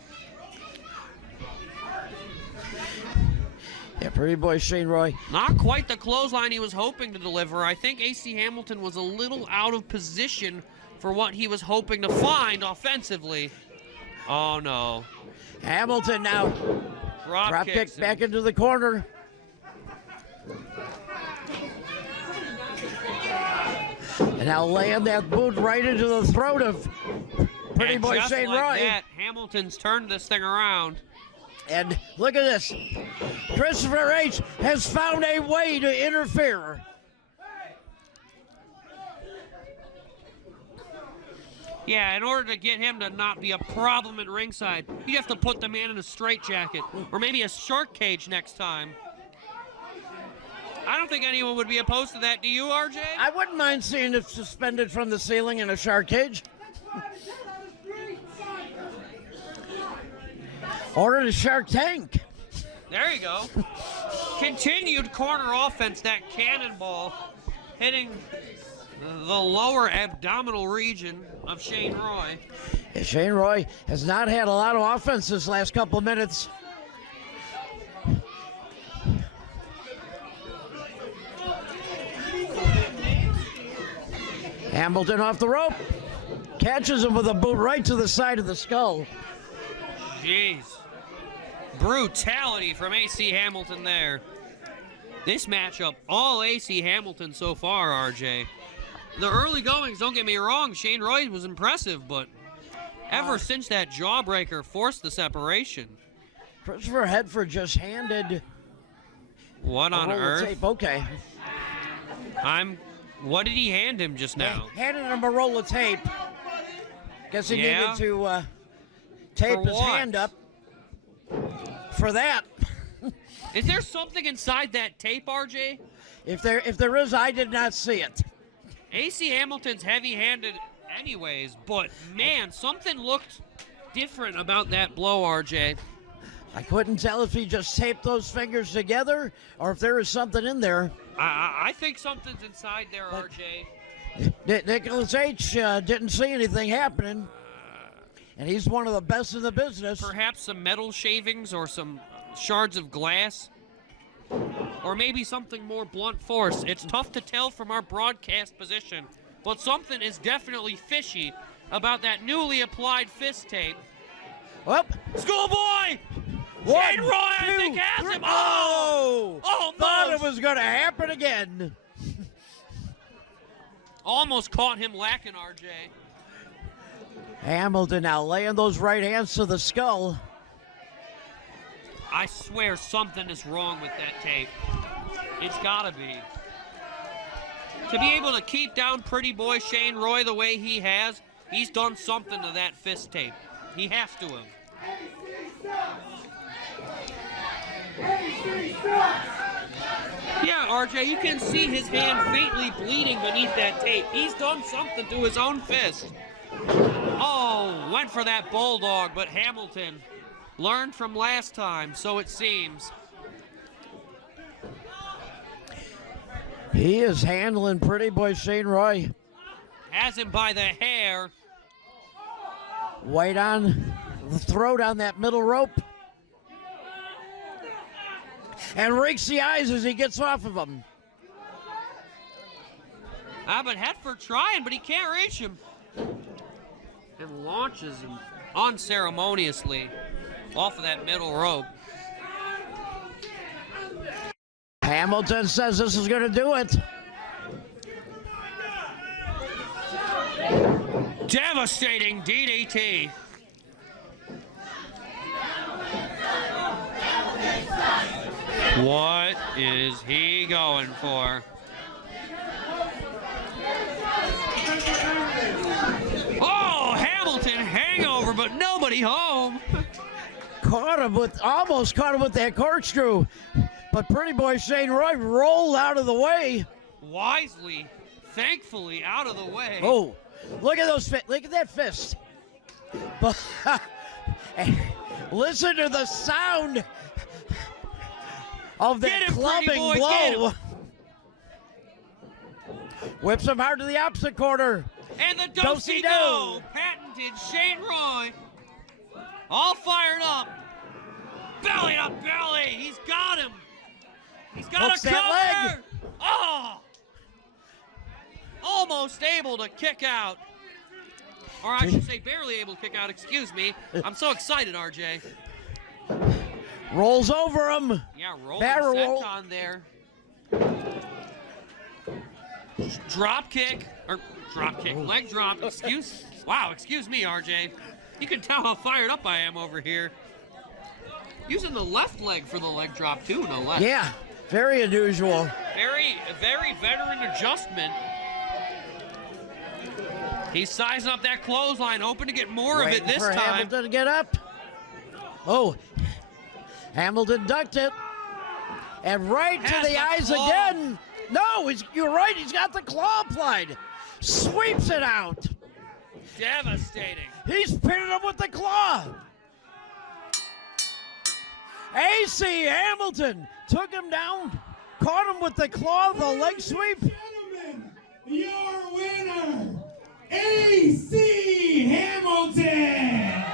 Yeah, Pretty Boy Shane Roy. Not quite the clothesline he was hoping to deliver. I think AC Hamilton was a little out of position for what he was hoping to find offensively. Oh, no. Hamilton now. Drop kick back into the corner. And now laying that boot right into the throat of Pretty Boy Shane Roy. That, Hamilton's turned this thing around. And look at this. Christopher H. has found a way to interfere. Yeah, in order to get him to not be a problem at ringside, you have to put the man in a straitjacket or maybe a shark cage next time. I don't think anyone would be opposed to that. Do you, RJ? I wouldn't mind seeing it suspended from the ceiling in a shark cage. Or the Shark Tank. There you go. Continued corner offense, that cannonball hitting the lower abdominal region of Shane Roy. Yeah, Shane Roy has not had a lot of offense this last couple of minutes. Hamilton off the rope. Catches him with a boot right to the side of the skull. Jeez. Brutality from AC Hamilton there. This matchup, all AC Hamilton so far, RJ. The early goings, don't get me wrong, Shane Roy was impressive, but ever since that jawbreaker forced the separation. Christopher Headford just handed... What on earth? Tape. Okay. What did he hand him just now? Handed him a roll of tape. Guess he needed to tape his hand up for that. Is there something inside that tape, RJ? If there is, I did not see it. AC Hamilton's heavy-handed anyways, but man, something looked different about that blow, RJ. I couldn't tell if he just taped those fingers together or if there was something in there. I think something's inside there, RJ. Nicholas H. Didn't see anything happening, and he's one of the best in the business. Perhaps some metal shavings or some shards of glass, or maybe something more blunt force. It's tough to tell from our broadcast position, but something is definitely fishy about that newly applied fist tape. Up. Schoolboy! One, Shane Roy, I think, two, has three. him. Oh! Almost. Thought it was going to happen again. Almost caught him lacking, RJ. Hamilton now laying those right hands to the skull. I swear something is wrong with that tape. It's gotta be. To be able to keep down pretty boy Shane Roy the way he has, he's done something to that fist tape. He has to have. Yeah, RJ, you can see his hand faintly bleeding beneath that tape. He's done something to his own fist. Oh, went for that bulldog, but Hamilton learned from last time, so it seems. He is handling pretty boy Shane Roy. Has him by the hair. Weight on the throat on that middle rope. And rakes the eyes as he gets off of him. But Headford trying, but he can't reach him. And launches him unceremoniously off of that middle rope. Hamilton says this is going to do it. Devastating DDT. What is he going for? Oh, Hamilton hangover, but nobody home. Almost caught him with that corkscrew. But pretty boy Shane Roy rolled out of the way. Wisely, thankfully, out of the way. Oh, look at those look at that fist. Listen to the sound of that clubbing boy, blow. Whips him hard to the opposite corner. And the do-si-do, patented Shane Roy. All fired up. Belly to belly. He's got him. He's got Hooks a cover. that leg. Oh! Almost able to kick out. Or I should say barely able to kick out, excuse me. I'm so excited, RJ. Rolls over him. Yeah, roll Barrel roll. on there. Drop kick, leg drop, excuse me, RJ. You can tell how fired up I am over here. Using the left leg for the leg drop too, no less. Yeah, very unusual. Very veteran adjustment. He's sizing up that clothesline, hoping to get more of it this for time. Hamilton to get up. Oh, Hamilton ducked it. And right to the eyes claw. again. No, you're right, he's got the claw applied. Sweeps it out. Devastating. He's pinning him with the claw. AC Hamilton took him down, caught him with the claw, the leg sweep. Gentlemen, your winner, AC Hamilton.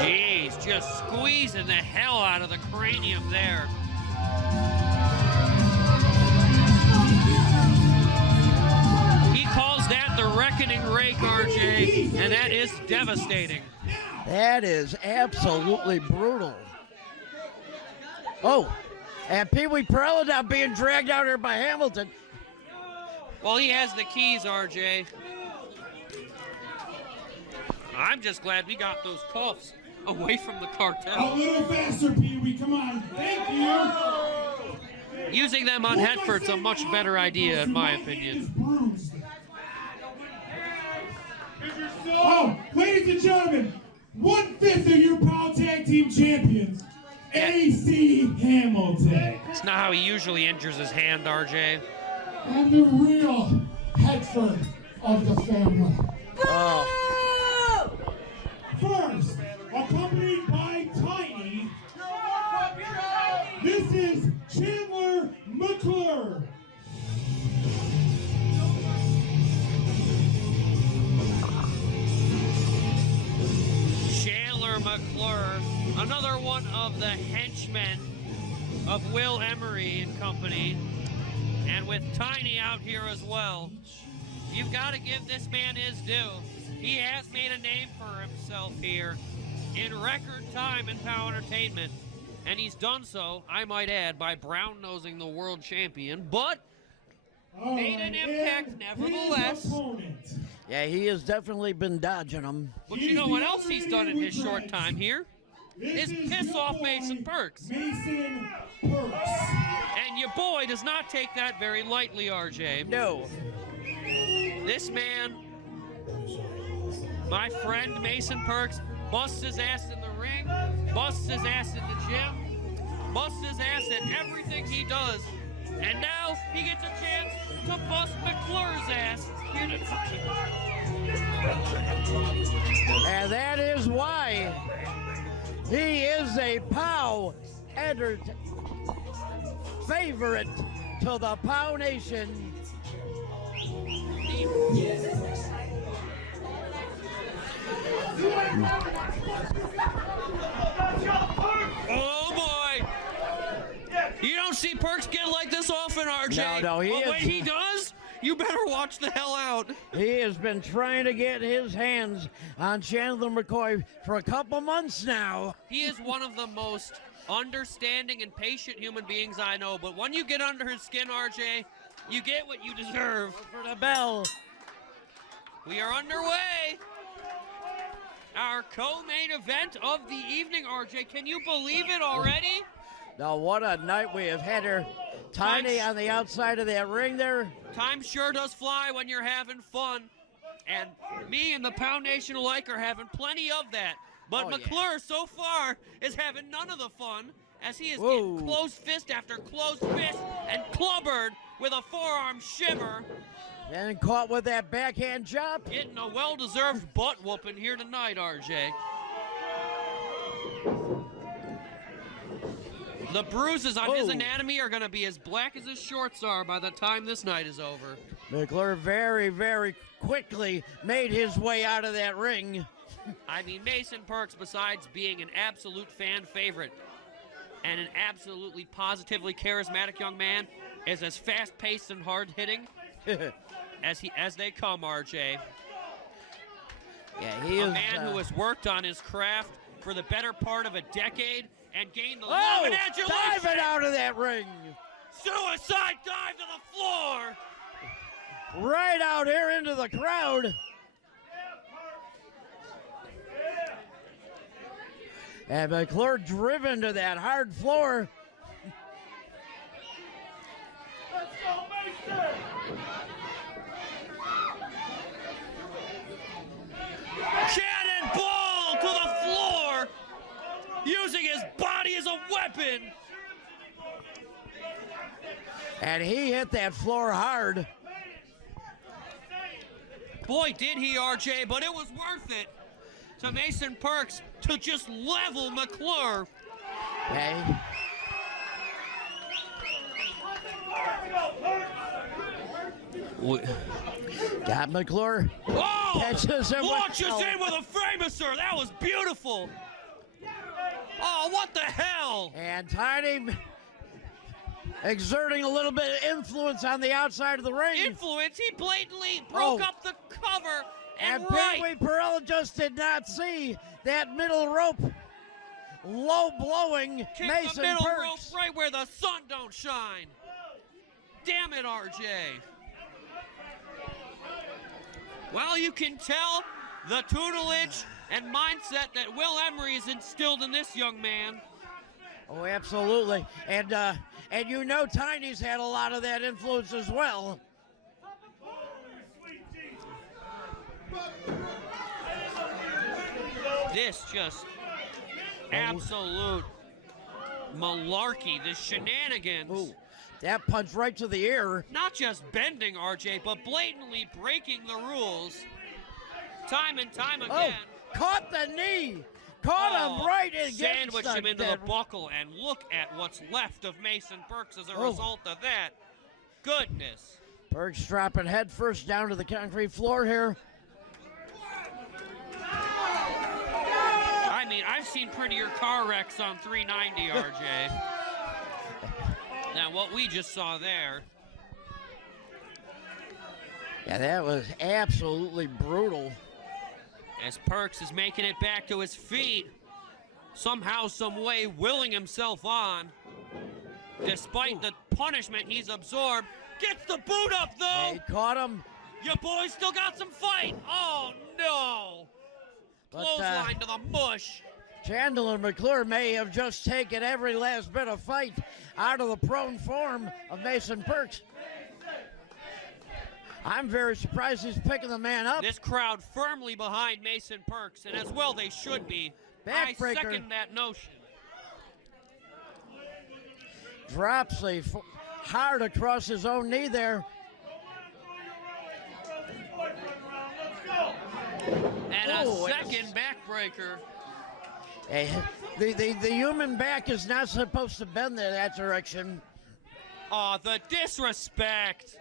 Jeez, just squeezing the hell out of the cranium there. He calls that the reckoning rake, RJ, and that is devastating. That is absolutely brutal. Oh, and Pee Wee Perella now being dragged out here by Hamilton. Well, he has the keys, RJ. I'm just glad we got those cuffs away from the A cartel. little faster, Pee Wee. Come on. Thank you. Using them on Headford's a much better idea, in my opinion. Oh, ladies and gentlemen, 1/5 of your POW Tag Team Champions, AC Hamilton. It's not how he usually injures his hand, RJ. I'm the real Headford of the family. First, accompanied by Tiny, this is Chandler McClure. Chandler McClure, another one of the henchmen of Will Emery and company, and with Tiny out here as well. You've got to give this man his due. He has made a name for himself here in record time in POWW Entertainment. And he's done so, I might add, by brown-nosing the world champion, but made an impact nevertheless. Yeah, he has definitely been dodging them. But you know what else he's done in his short time here? Is piss off Mason Percs. Mason Percs. And your boy does not take that very lightly, RJ. No. This man, my friend Mason Percs, busts his ass in the ring, busts his ass in the gym, busts his ass at everything he does. And now he gets a chance to bust McClure's ass. And that is why he is a POWW favorite to the POWW Nation. Oh boy! You don't see Percs get like this often, RJ. No, but when he does, you better watch the hell out. He has been trying to get his hands on Chandler McCoy for a couple months now. He is one of the most understanding and patient human beings I know, but when you get under his skin, RJ, you get what you deserve. For the bell. We are underway. Our co-main event of the evening, RJ. Can you believe it already? Now, what a night we have had here. Tiny on the outside of that ring there. Time sure does fly when you're having fun. And me and the POWW Nation alike are having plenty of that. But McClure so far is having none of the fun as he is getting closed fist after closed fist and clubbered with a forearm shiver. And caught with that backhand chop. Getting a well-deserved butt whooping here tonight, RJ. The bruises on his anatomy are going to be as black as his shorts are by the time this night is over. McClure very, very quickly made his way out of that ring. I mean, Mason Percs, besides being an absolute fan favorite and an absolutely positively charismatic young man, is as fast-paced and hard-hitting as they come, RJ. Yeah, he is a man who has worked on his craft for the better part of a decade and gained the love and adulation. Diving out of that ring. Suicide dive to the floor. Right out here into the crowd. And McClure driven to that hard floor. Let's go, Mason! Cannonball to the floor, using his body as a weapon. And he hit that floor hard. Boy, did he, RJ, but it was worth it to Mason Percs to just level McClure. Okay. Got McClure. Oh! Catches him Launches in with a famouser. That was beautiful. Oh, what the hell? And Tiny exerting a little bit of influence on the outside of the ring. Influence? He blatantly broke up the cover. And Pee-wee Perella just did not see that middle rope low blowing Mason the middle Percs. rope right where the sun don't shine. Damn it, RJ. Well, you can tell the tutelage and mindset that Will Emery has instilled in this young man. Oh, absolutely. And you know Tiny's had a lot of that influence as well. This just absolute malarkey, this shenanigans. Ooh, that punch right to the ear. Not just bending, RJ, but blatantly breaking the rules. Time and time again. Oh, caught the knee. Caught him right against sandwiched him into the buckle, and look at what's left of Mason Percs as a result of that. Goodness. Percs dropping head first down to the concrete floor here. I mean, I've seen prettier car wrecks on 390, RJ. Now, what we just saw there. Yeah, that was absolutely brutal. As Percs is making it back to his feet, somehow, some way, willing himself on, despite the punishment he's absorbed. Gets the boot up, though. He caught him. Your boy still got some fight. Oh, no. But, Clothesline to the mush. Chandler and McClure may have just taken every last bit of fight out of the prone form of Mason Percs. I'm very surprised he's picking the man up. This crowd firmly behind Mason Percs, and as well they should be. I Backbreaker. second that notion. Drops hard across his own knee there. And Oh, a second backbreaker. Hey, the human back is not supposed to bend in that direction. Oh, the disrespect.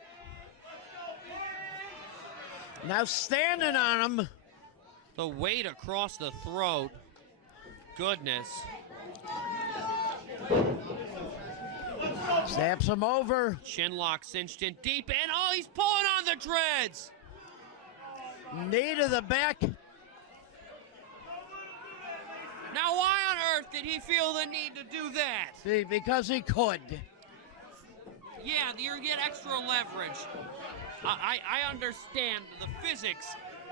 Now standing on him. The weight across the throat. Goodness. Snaps him over. Chinlock cinched in deep, and oh, he's pulling on the dreads. Knee to the back. Now, why on earth did he feel the need to do that? See, because he could. Yeah, you get extra leverage. I understand the physics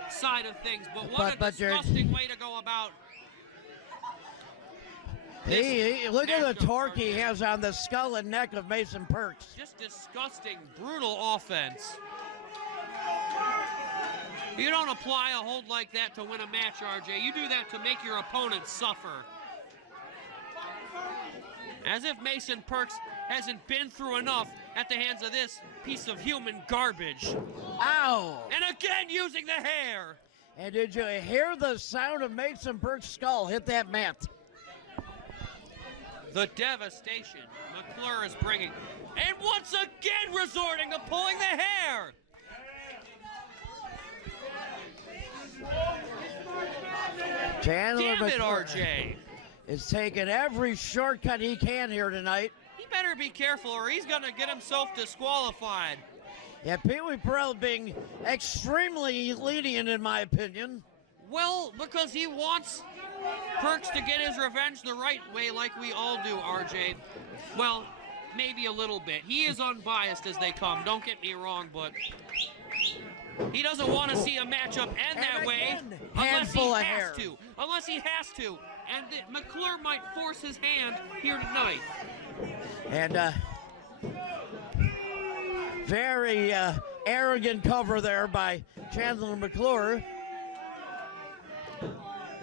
side of things, but what a disgusting way to go about. Look at the torque he has on the skull and neck of Mason Percs. Just disgusting, brutal offense. You don't apply a hold like that to win a match, RJ. You do that to make your opponent suffer. As if Mason Percs hasn't been through enough at the hands of this piece of human garbage. Ow! And again using the hair. And did you hear the sound of Mason Percs' skull hit that mat? The devastation McClure is bringing. And once again resorting to pulling the hair. Chandler Damn it, McClure RJ. is taking every shortcut he can here tonight. He better be careful or he's going to get himself disqualified. Yeah, Pee Wee Pearl being extremely lenient in my opinion. Well, because he wants Percs to get his revenge the right way like we all do, RJ. Well, maybe a little bit. He is unbiased as they come, don't get me wrong, but he doesn't want to see a matchup end that way unless he has to. Unless he has to. And McClure might force his hand here tonight. And very arrogant cover there by Chandler McClure.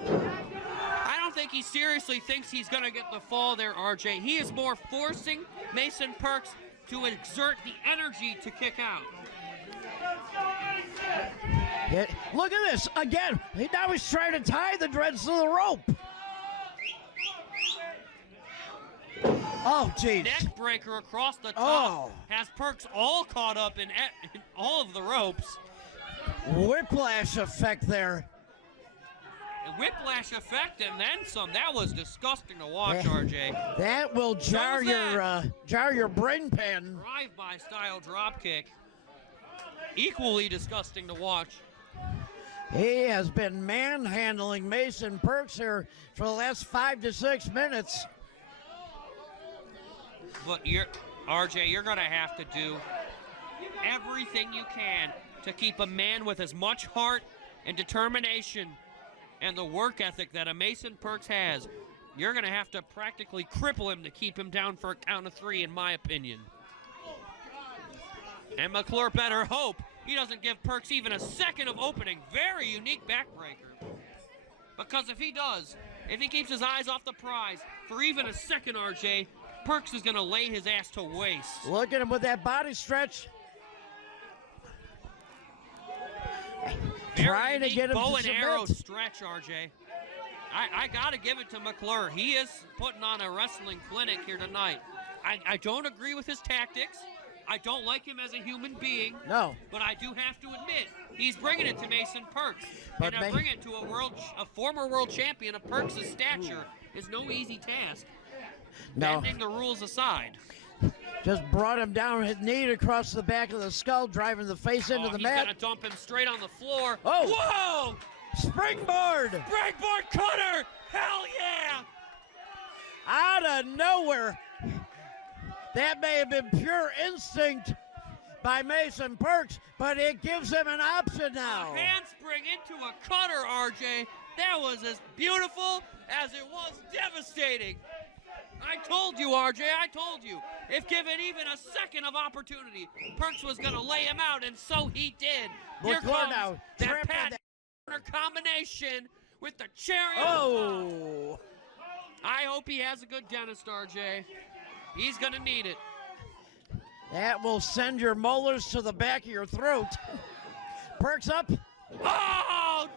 I don't think he seriously thinks he's going to get the fall there, RJ. He is more forcing Mason Percs to exert the energy to kick out. Look at this again. Now he's trying to tie the dreads to the rope. Oh, jeez. Neck breaker across the top has Percs all caught up in all of the ropes. Whiplash effect there. Whiplash effect and then some. That was disgusting to watch, RJ. That will jar your brain pan. Drive-by style dropkick. Equally disgusting to watch. He has been manhandling Mason Percs here for the last 5 to 6 minutes. But RJ, you're going to have to do everything you can to keep a man with as much heart and determination and the work ethic that a Mason Percs has. You're going to have to practically cripple him to keep him down for a count of 3, in my opinion. And McClure better hope he doesn't give Percs even a second of opening. Very unique backbreaker. Because if he does, if he keeps his eyes off the prize for even a second, RJ, Percs is going to lay his ass to waste. Look at him with that body stretch. Trying to get him bow to and submit. arrow stretch, RJ. I got to give it to McClure. He is putting on a wrestling clinic here tonight. I don't agree with his tactics. I don't like him as a human being. No. But I do have to admit, he's bringing it to Mason Percs. But and to bring it to a former world champion of Percs' stature is no easy task. No. Bending the rules aside. Just brought him down, hit knee across the back of the skull, driving the face into the he's mat. gonna dump him straight on the floor. Oh! Whoa! Springboard! Springboard cutter! Hell yeah! Out of nowhere. That may have been pure instinct by Mason Percs, but it gives him an option now. A handspring into a cutter, RJ. That was as beautiful as it was devastating. I told you, RJ, I told you. If given even a second of opportunity, Percs was going to lay him out, and so he did. Here McClure comes now, that trapped Pat combination with the cherry on Oh! top. I hope he has a good dentist, RJ. He's going to need it. That will send your molars to the back of your throat. Percs up, Oh,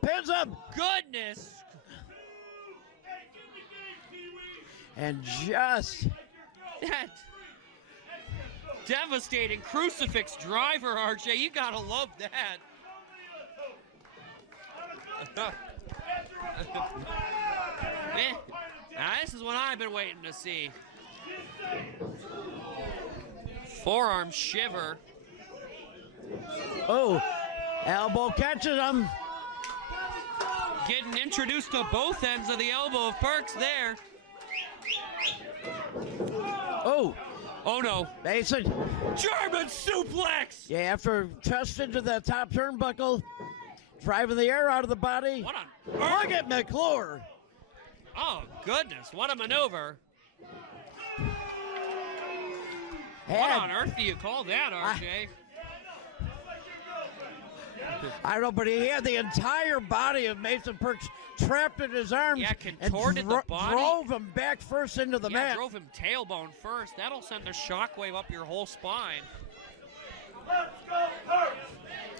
pins up, goodness. and just That devastating crucifix driver, RJ. You got to love that. Now, this is what I've been waiting to see. Forearm shiver. oh, elbow catches him. Getting introduced to both ends of the elbow of Percs there. Oh, Oh no. Mason. German suplex! Yeah, after chest into the top turnbuckle, driving the air out of the body. What on Look earth? at McClure. Oh goodness, what a maneuver. What And- on earth do you call that, RJ? I don't know, but he had the entire body of Mason Percs trapped in his arms. Yeah, and contorted the body. drove him back first into the Yeah, mat. drove him tailbone first. That'll send a shockwave up your whole spine. Let's go, Percs!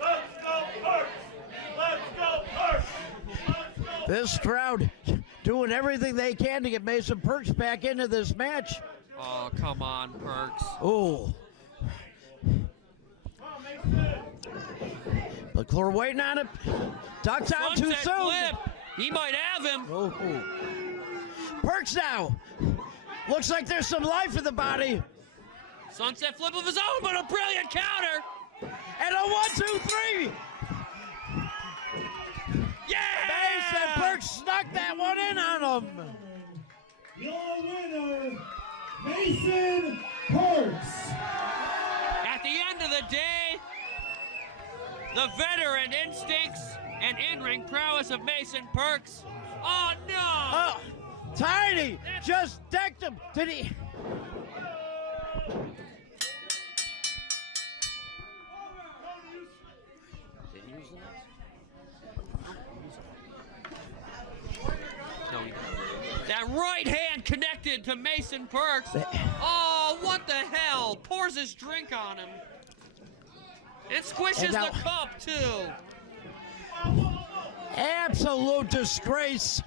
Let's go, Percs! Let's go, Percs! Let's go! This crowd doing everything they can to get Mason Percs back into this match. Oh, come on, Percs. Oh, McClure waiting on it. Ducks out too Sunset soon. flip. He might have him. Oh. Percs now. Looks like there's some life in the body. Sunset flip of his own, but a brilliant counter. And a 1, 2, 3. Yeah! Mason Percs snuck that one in on him. Your winner, Mason Percs. At the end of the day, the veteran instincts and in-ring prowess of Mason Percs. Oh no! Oh, Tiny just decked him. Did he? No, he didn't. That right hand connected to Mason Percs. Oh, what the hell? Pours his drink on him. And squishes And now- the cup, too. Absolute disgrace.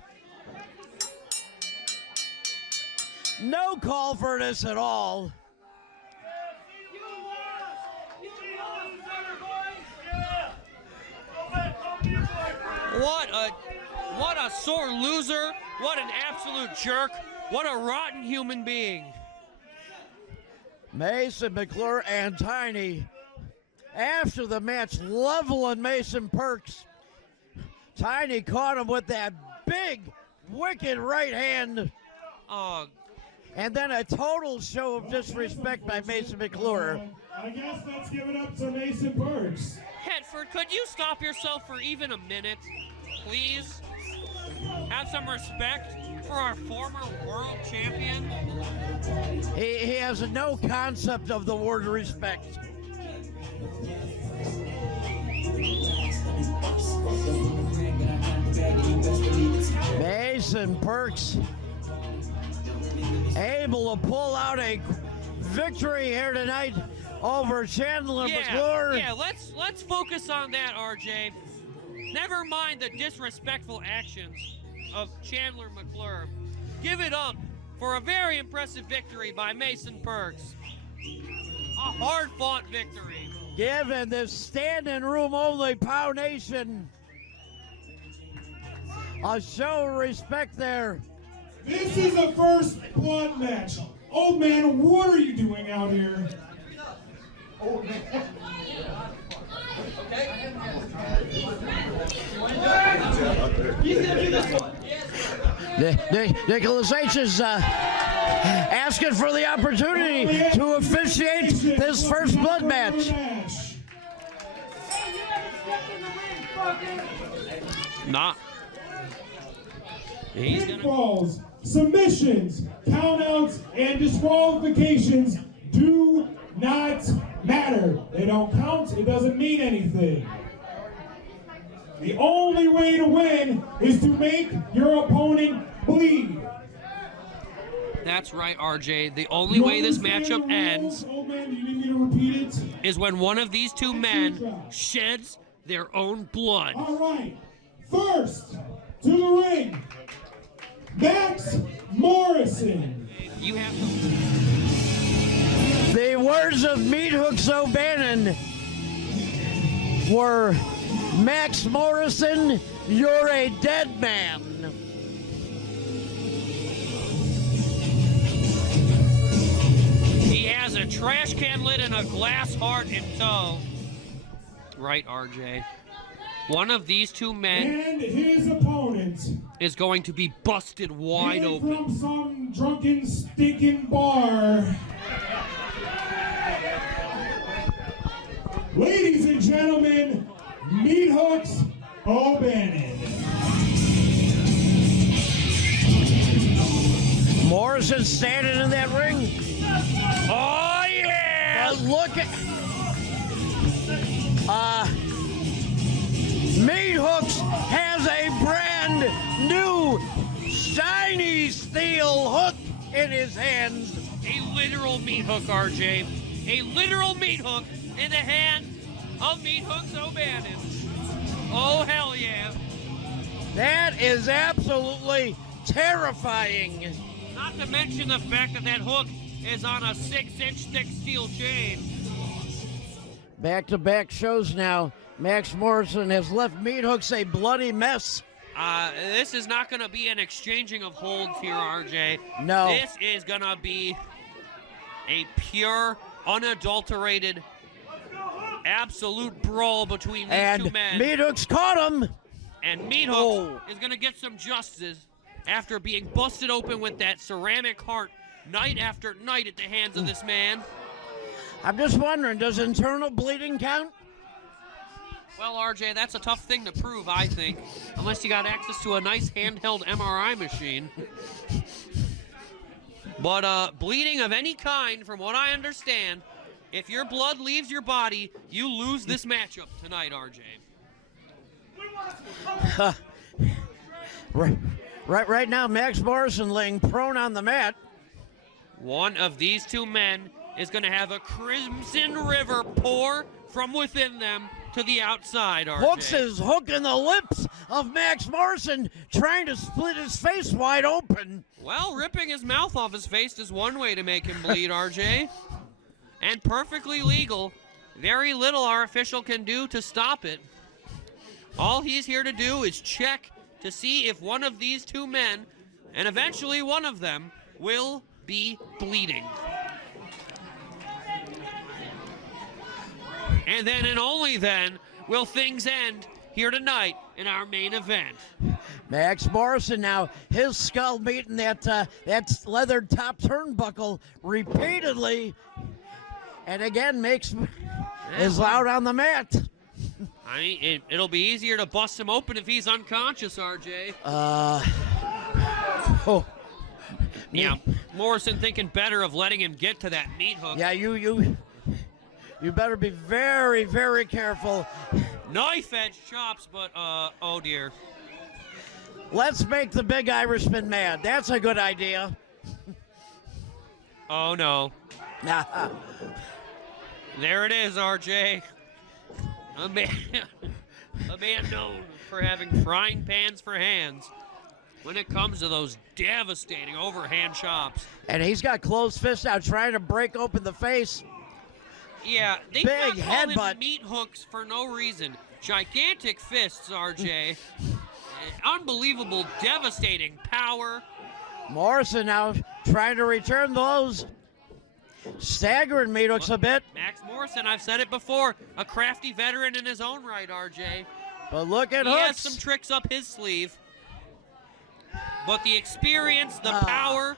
No call for this at all. What a sore loser. What an absolute jerk. What a rotten human being. Mason, McClure, and Tiny after the match leveling Mason Percs. Tiny caught him with that big, wicked right hand. Oh, And then a total show of disrespect by Mason McClure. I guess let's give it up to Mason Percs. Headford, could you stop yourself for even a minute, please? Have some respect for our former world champion. He has no concept of the word respect. Mason Percs able to pull out a victory here tonight over Chandler McClure. Yeah, let's focus on that, RJ. Never mind the disrespectful actions of Chandler McClure. Give it up for a very impressive victory by Mason Percs. A hard-fought victory. Giving this standing room only POW Nation a show of respect there. This is a first blood match. Old man, what are you doing out here? Old man. Nicholas H. is asking for the opportunity to officiate this first blood match. Not. He's gonna. Pinfalls, submissions, countouts, and disqualifications do not matter. They don't count. It doesn't mean anything. The only way to win is to make your opponent bleed. That's right, RJ. The only way this matchup ends Old man, you need me to repeat it? is when one of these two men sheds their own blood. All right. First to the ring, Max Morrison. You have to. The words of Meathooks O'Bannon were, Max Morrison, you're a dead man. He has a trash can lid and a glass heart in tow. Right, RJ. One of these two men And his opponent, is going to be busted wide came open. from some drunken, stinking bar. Ladies and gentlemen, Meathooks O'Bannon. Morrison standing in that ring. Oh, yeah! But look at... Meathooks has a brand new shiny steel hook in his hands. A literal meat hook, RJ. A literal meat hook in the hand of Meathooks O'Bannon. Oh, hell yeah. That is absolutely terrifying. Not to mention the fact that that hook is on a 6-inch thick steel chain. Back-to-back shows now. Max Morrison has left Meathooks a bloody mess. This is not going to be an exchanging of holds here, RJ. No. This is going to be a pure, unadulterated, absolute brawl between these two men. Meathooks caught him. And Meathooks is going to get some justice after being busted open with that ceramic heart night after night at the hands of this man. I'm just wondering, does internal bleeding count? Well, RJ, that's a tough thing to prove, I think, unless you got access to a nice handheld MRI machine. But bleeding of any kind, from what I understand, if your blood leaves your body, you lose this matchup tonight, RJ. Right now, Max Morrison laying prone on the mat. One of these two men is going to have a crimson river pour from within them to the outside, RJ. Hooks his hook in the lips of Max Morrison, trying to split his face wide open. Well, ripping his mouth off his face is one way to make him bleed, RJ. And perfectly legal. Very little our official can do to stop it. All he's here to do is check to see if one of these two men, and eventually one of them, will be bleeding. And then and only then will things end here tonight in our main event. Max Morrison now, his skull meeting that leather top turnbuckle repeatedly, and again is loud on the mat. I mean, it'll be easier to bust him open if he's unconscious, RJ. Yeah, Morrison thinking better of letting him get to that meat hook. Yeah, you better be very, very careful. Knife edge chops, but oh dear. Let's make the big Irishman mad. That's a good idea. Oh no. There it is, RJ. A man known for having frying pans for hands when it comes to those devastating overhand chops. And he's got closed fists out trying to break open the face. Yeah, they Big call him headbutt. meat hooks for no reason. Gigantic fists, RJ. Unbelievable, devastating power. Morrison now trying to return those. Staggering Meathooks a bit. Max Morrison, I've said it before, a crafty veteran in his own right, RJ. But look at He has Hooks. some tricks up his sleeve. But the experience, the power,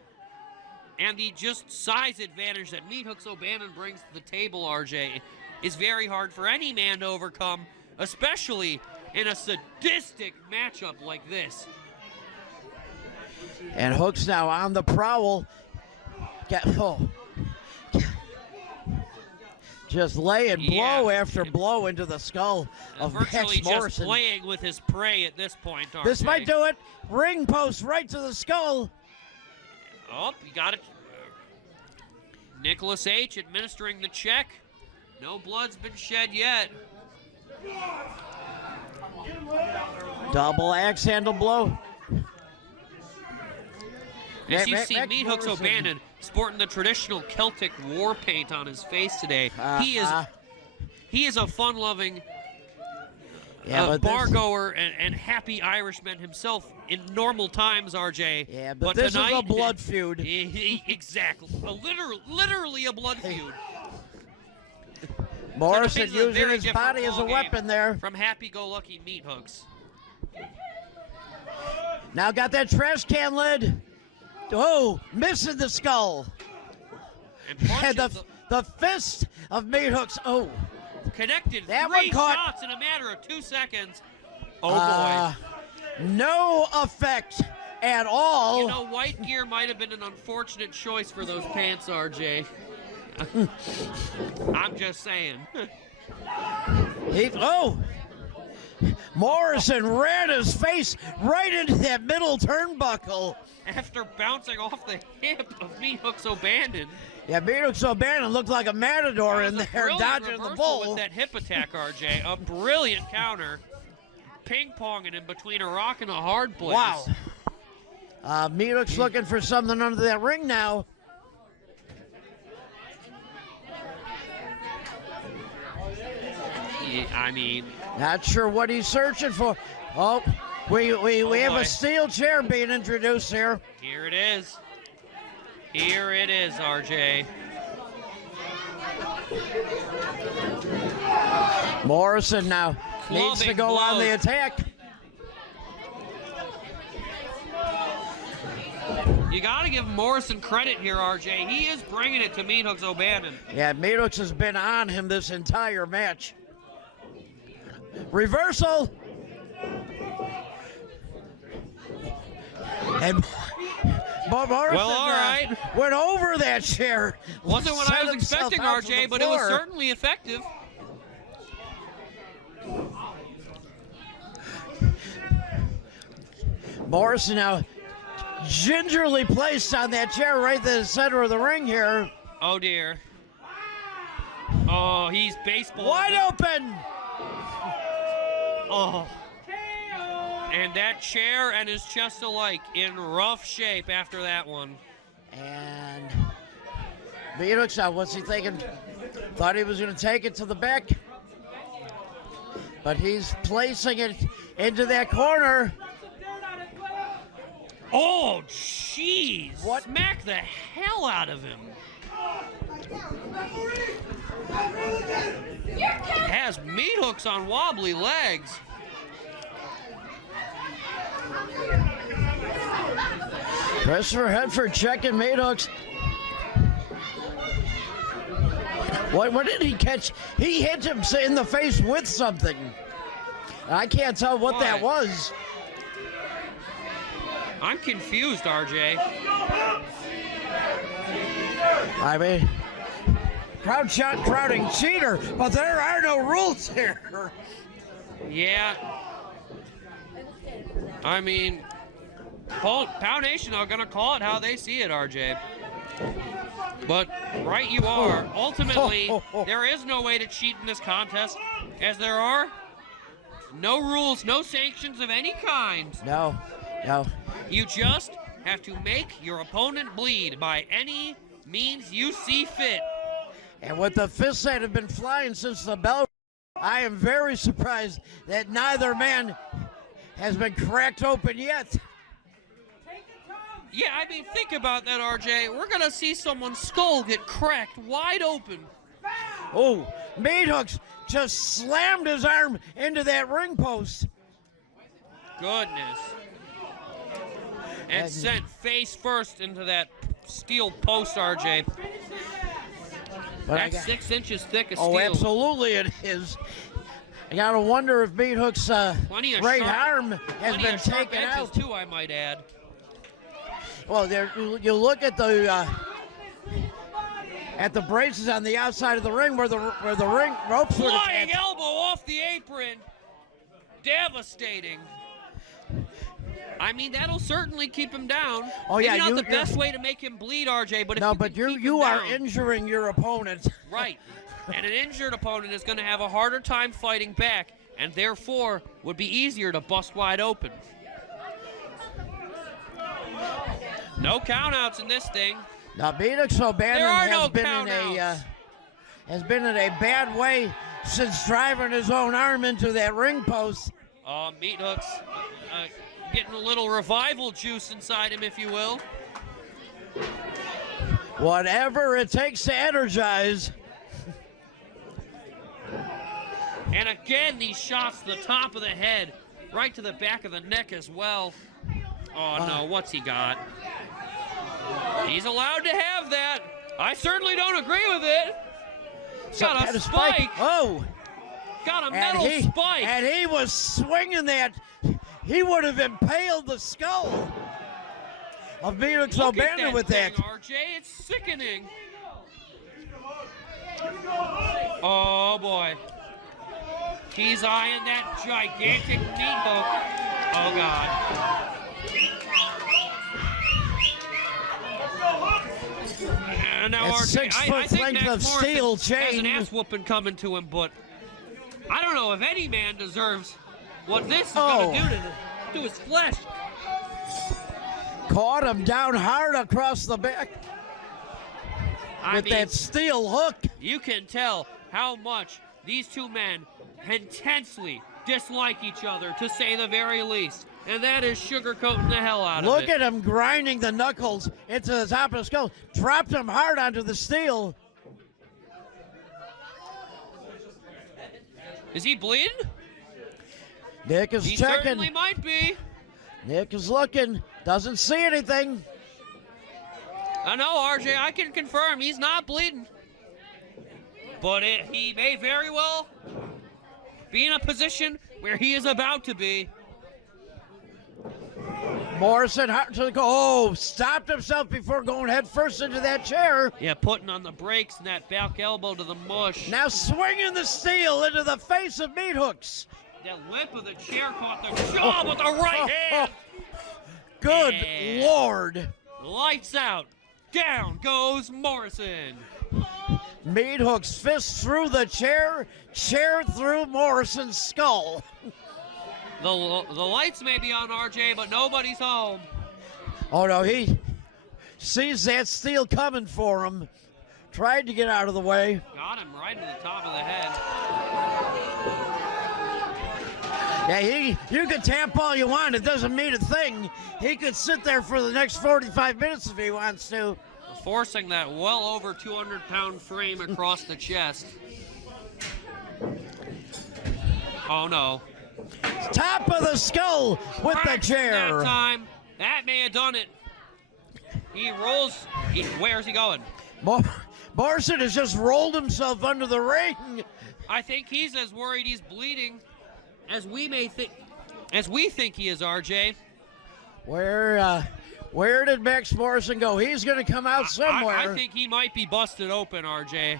and the just size advantage that Meathooks O'Bannon brings to the table, RJ, is very hard for any man to overcome, especially in a sadistic matchup like this. And Hooks now on the prowl. Just laying blow after blow into the skull of Virtually Max Morrison. just playing with his prey at this point, RJ. This might do it. Ring post right to the skull. Oh, you got it. Nicholas H. administering the check. No blood's been shed yet. Double axe handle blow. As you see, Meathooks O'Bannon sporting the traditional Celtic war paint on his face today. He is a fun-loving bar-goer and happy Irishman himself in normal times, RJ. Yeah, but this tonight, is a blood feud. Exactly. Literally a blood feud. Morrison Tonight is a using very his different body as a ballgame weapon there. From happy-go-lucky Meathooks. Now got that trash can lid. Oh, missing the skull. And the fist of Meathooks. Oh. Connected That three one caught. shots in a matter of 2 seconds. Oh, boy. No effect at all. You know, white gear might have been an unfortunate choice for those pants, RJ. I'm just saying. Morrison ran his face right into that middle turnbuckle. After bouncing off the hip of Meathooks O'Bannon. Yeah, Meathooks O'Bannon looked like a matador in there, dodging the bull. With that hip attack, RJ. A brilliant counter. Ping-ponging in between a rock and a hard place. Wow. Meathooks looking for something under that ring now. Yeah, I mean, not sure what he's searching for. Oh, we have a steel chair being introduced here. Here it is. Here it is, RJ. Morrison now needs to go on the attack. You got to give Morrison credit here, RJ. He is bringing it to Meathooks O'Bannon. Yeah, Meathooks has been on him this entire match. Reversal. And Morrison went over that chair. Wasn't what I was expecting, RJ, but it was certainly effective. Morrison now gingerly placed on that chair right in the center of the ring here. Oh, dear. Oh, he's baseball. Wide open. Oh. And that chair and his chest alike in rough shape after that one. And Meathooks out. What's he thinking? Thought he was going to take it to the back. But he's placing it into that corner. Oh, jeez. What? Smack the hell out of him. Has Meathooks on wobbly legs. Chris Headford checking Meathooks. What did he catch? He hit him in the face with something. I can't tell what that was. I'm confused, RJ. I mean, crowd shot, crowding cheater, but there are no rules here. Yeah. I mean, Pow Nation are going to call it how they see it, RJ. But right you are. Ultimately, there is no way to cheat in this contest, as there are no rules, no sanctions of any kind. No. You just have to make your opponent bleed by any means you see fit. And with the fists that have been flying since the bell, I am very surprised that neither man has been cracked open yet. Yeah, I mean, think about that, RJ. We're going to see someone's skull get cracked wide open. Oh, Meathooks just slammed his arm into that ring post. Goodness. And sent face first into that steel post, RJ. That's 6 inches thick of steel. Oh, absolutely it is. I gotta wonder if Meathooks' right arm has been taken out too, I might add. Well, there you look at the braces on the outside of the ring where the ring ropes were Flying attached. elbow off the apron. Devastating. I mean, that'll certainly keep him down. Oh yeah, maybe not the best way to make him bleed, RJ. But no, if but you are down, injuring your opponent. Right, and an injured opponent is going to have a harder time fighting back, and therefore would be easier to bust wide open. No countouts in this thing. Now, Meathooks O'Bannon There are has no been in a bad way since driving his own arm into that ring post. Meathooks getting a little revival juice inside him, if you will. Whatever it takes to energize. And again, these shots to the top of the head, right to the back of the neck as well. Oh no, what's he got? He's allowed to have that. I certainly don't agree with it. Got a spike. Oh. Got a metal spike. And he was swinging that. He would have impaled the skull of Meathooks O'Bannon with that. RJ, it's sickening. Oh boy. He's eyeing that gigantic meat hook. Oh God. And now That's RJ, 6 foot think length Max of Morrison steel has chain. an ass whooping coming to him, but I don't know if any man deserves what this is going to do to his flesh. Caught him down hard across the back with that steel hook. You can tell how much these two men intensely dislike each other, to say the very least. And that is sugarcoating the hell out of it. Look at him grinding the knuckles into the top of the skull. Dropped him hard onto the steel. Is he bleeding? Nick is He checking. certainly might be. Nick is looking. Doesn't see anything. I know, RJ. I can confirm he's not bleeding. But he may very well be in a position where he is about to be. Morrison stopped himself before going head first into that chair. Yeah, putting on the brakes and that back elbow to the mush. Now swinging the steel into the face of Meathooks. The lip of the chair caught the jaw with the right hand. Good And Lord. Lights out. Down goes Morrison. Meathooks fist through the chair through Morrison's skull. The lights may be on, RJ, but nobody's home. Oh no, he sees that steel coming for him. Tried to get out of the way. Got him right in the top of the head. Yeah, you can tap all you want. It doesn't mean a thing. He could sit there for the next 45 minutes if he wants to. Forcing that well over 200-pound frame across the chest. Oh no. Top of the skull with the chair. That time. That may have done it. He rolls. Where's he going? Morrison has just rolled himself under the ring. I think he's as worried he's bleeding as we think he is, RJ. Where did Max Morrison go? He's going to come out somewhere. I think he might be busted open, RJ.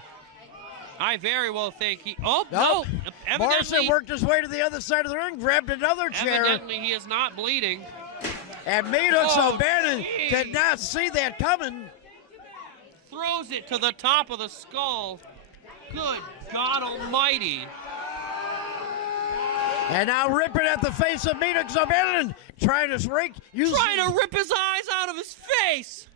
I very well think he... Oh, no. Morrison worked his way to the other side of the ring, grabbed another chair. Evidently, he is not bleeding. And Meathooks O'Bannon did not see that coming. Throws it to the top of the skull. Good God almighty. And now ripping at the face of Meathooks O'Bannon, trying to rip his eyes out of his face.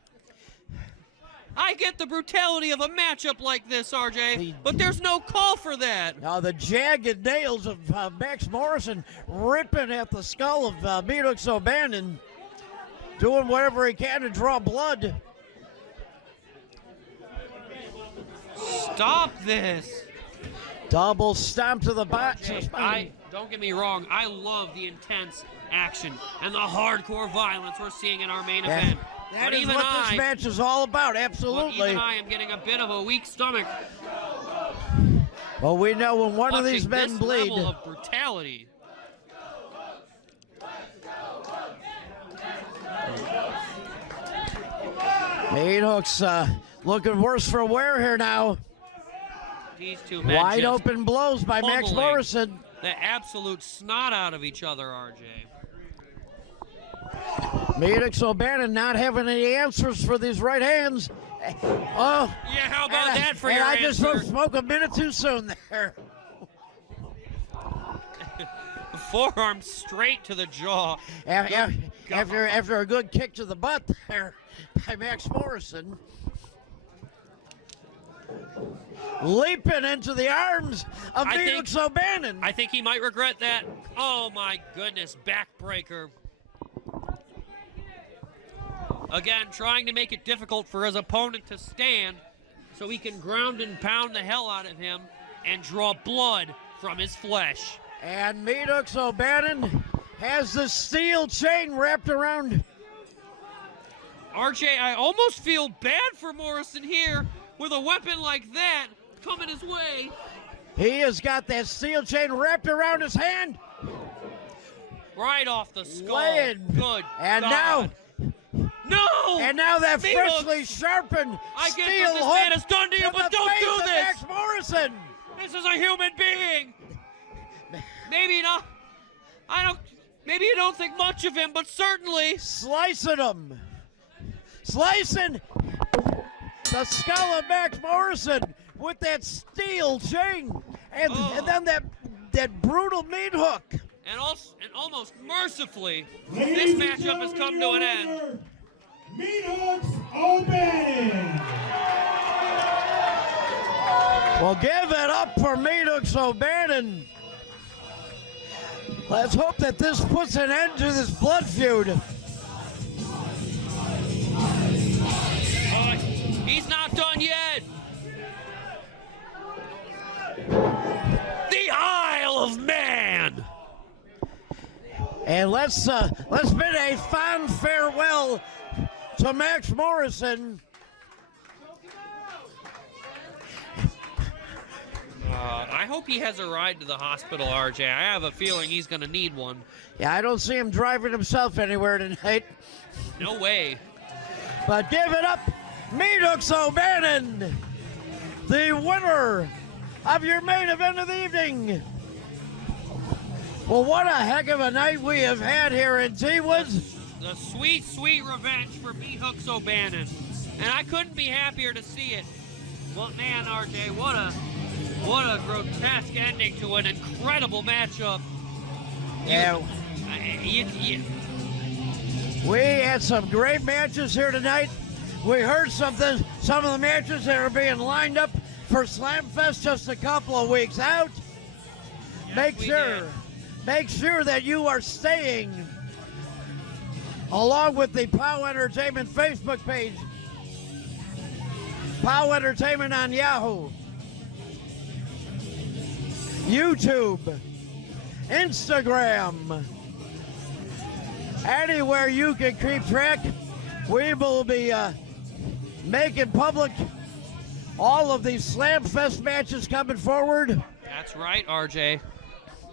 I get the brutality of a matchup like this, RJ, but there's no call for that. Now the jagged nails of Max Morrison ripping at the skull of Meathooks O'Bannon. doing whatever he can to draw blood. Stop this. Double stomp to the back. Don't get me wrong, I love the intense action and the hardcore violence we're seeing in our main event. That is what this match is all about, absolutely. But even I am getting a bit of a weak stomach. Well, we know when one of these men this bleed. level of brutality. Meathooks looking worse for wear here now. These two men Wide just open blows by Max pummeling Morrison. The absolute snot out of each other, RJ. Meathooks O'Bannon not having any answers for these right hands. Oh. Yeah, how about that for your I answer? just spoke a minute too soon there. Forearm straight to the jaw. After a good kick to the butt there by Max Morrison. Leaping into the arms of Meathooks O'Bannon. I think he might regret that. Oh my goodness, backbreaker. Again, trying to make it difficult for his opponent to stand so he can ground and pound the hell out of him and draw blood from his flesh. And Meathooks O'Bannon has the steel chain wrapped around. RJ, I almost feel bad for Morrison here with a weapon like that coming his way. He has got that steel chain wrapped around his hand. Right off the skull. Laying. Good And God. No! And now that Meathooks. freshly sharpened I steel get what this hook man has done to you, but the don't face do of this! Max Morrison. This is a human being. Maybe not. Maybe you don't think much of him, but certainly Slicing him. Slicing the skull of Max Morrison with that steel chain. And then that brutal meat hook. And almost mercifully, this matchup has come to an end. Meathooks O'Bannon. Well, give it up for Meathooks O'Bannon. Let's hope that this puts an end to this blood feud. He's not done yet. The Isle of Man. And let's bid a fond farewell to Max Morrison. I hope he has a ride to the hospital, RJ. I have a feeling he's going to need one. Yeah, I don't see him driving himself anywhere tonight. No way. But give it up, Meathooks O'Bannon, the winner of your main event of the evening. Well, what a heck of a night we have had here in T-Woods. The sweet, sweet revenge for Meathooks O'Bannon. And I couldn't be happier to see it. Well, man, RJ, what a grotesque ending to an incredible matchup. Yeah. We had some great matches here tonight. We heard some of the matches that are being lined up for Slamfest just a couple of weeks out. Yes, Make sure that you are staying along with the POWW Entertainment Facebook page. POWW Entertainment on Yahoo, YouTube, Instagram, anywhere you can keep track. We will be making public all of these Slamfest matches coming forward. That's right, RJ.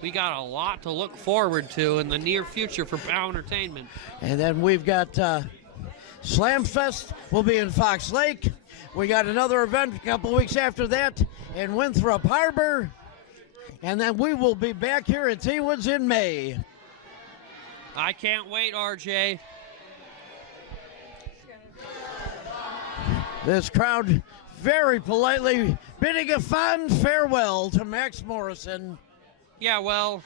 We got a lot to look forward to in the near future for POWW Entertainment. And then we've got Slamfest will be in Fox Lake. We got another event a couple weeks after that in Winthrop Harbor. And then we will be back here at T-Woods in May. I can't wait, RJ. This crowd very politely bidding a fond farewell to Max Morrison. Yeah, well,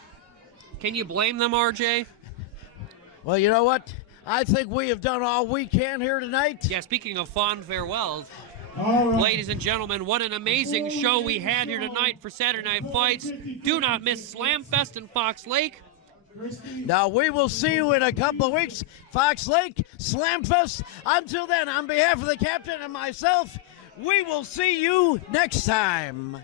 can you blame them, RJ? Well, you know what? I think we have done all we can here tonight. Yeah, speaking of fond farewells, All right. ladies and gentlemen, what an amazing show we had here tonight for Saturday Night Fights. Do not miss Slamfest in Fox Lake. Now, we will see you in a couple of weeks. Fox Lake, Slamfest. Until then, on behalf of the captain and myself, we will see you next time.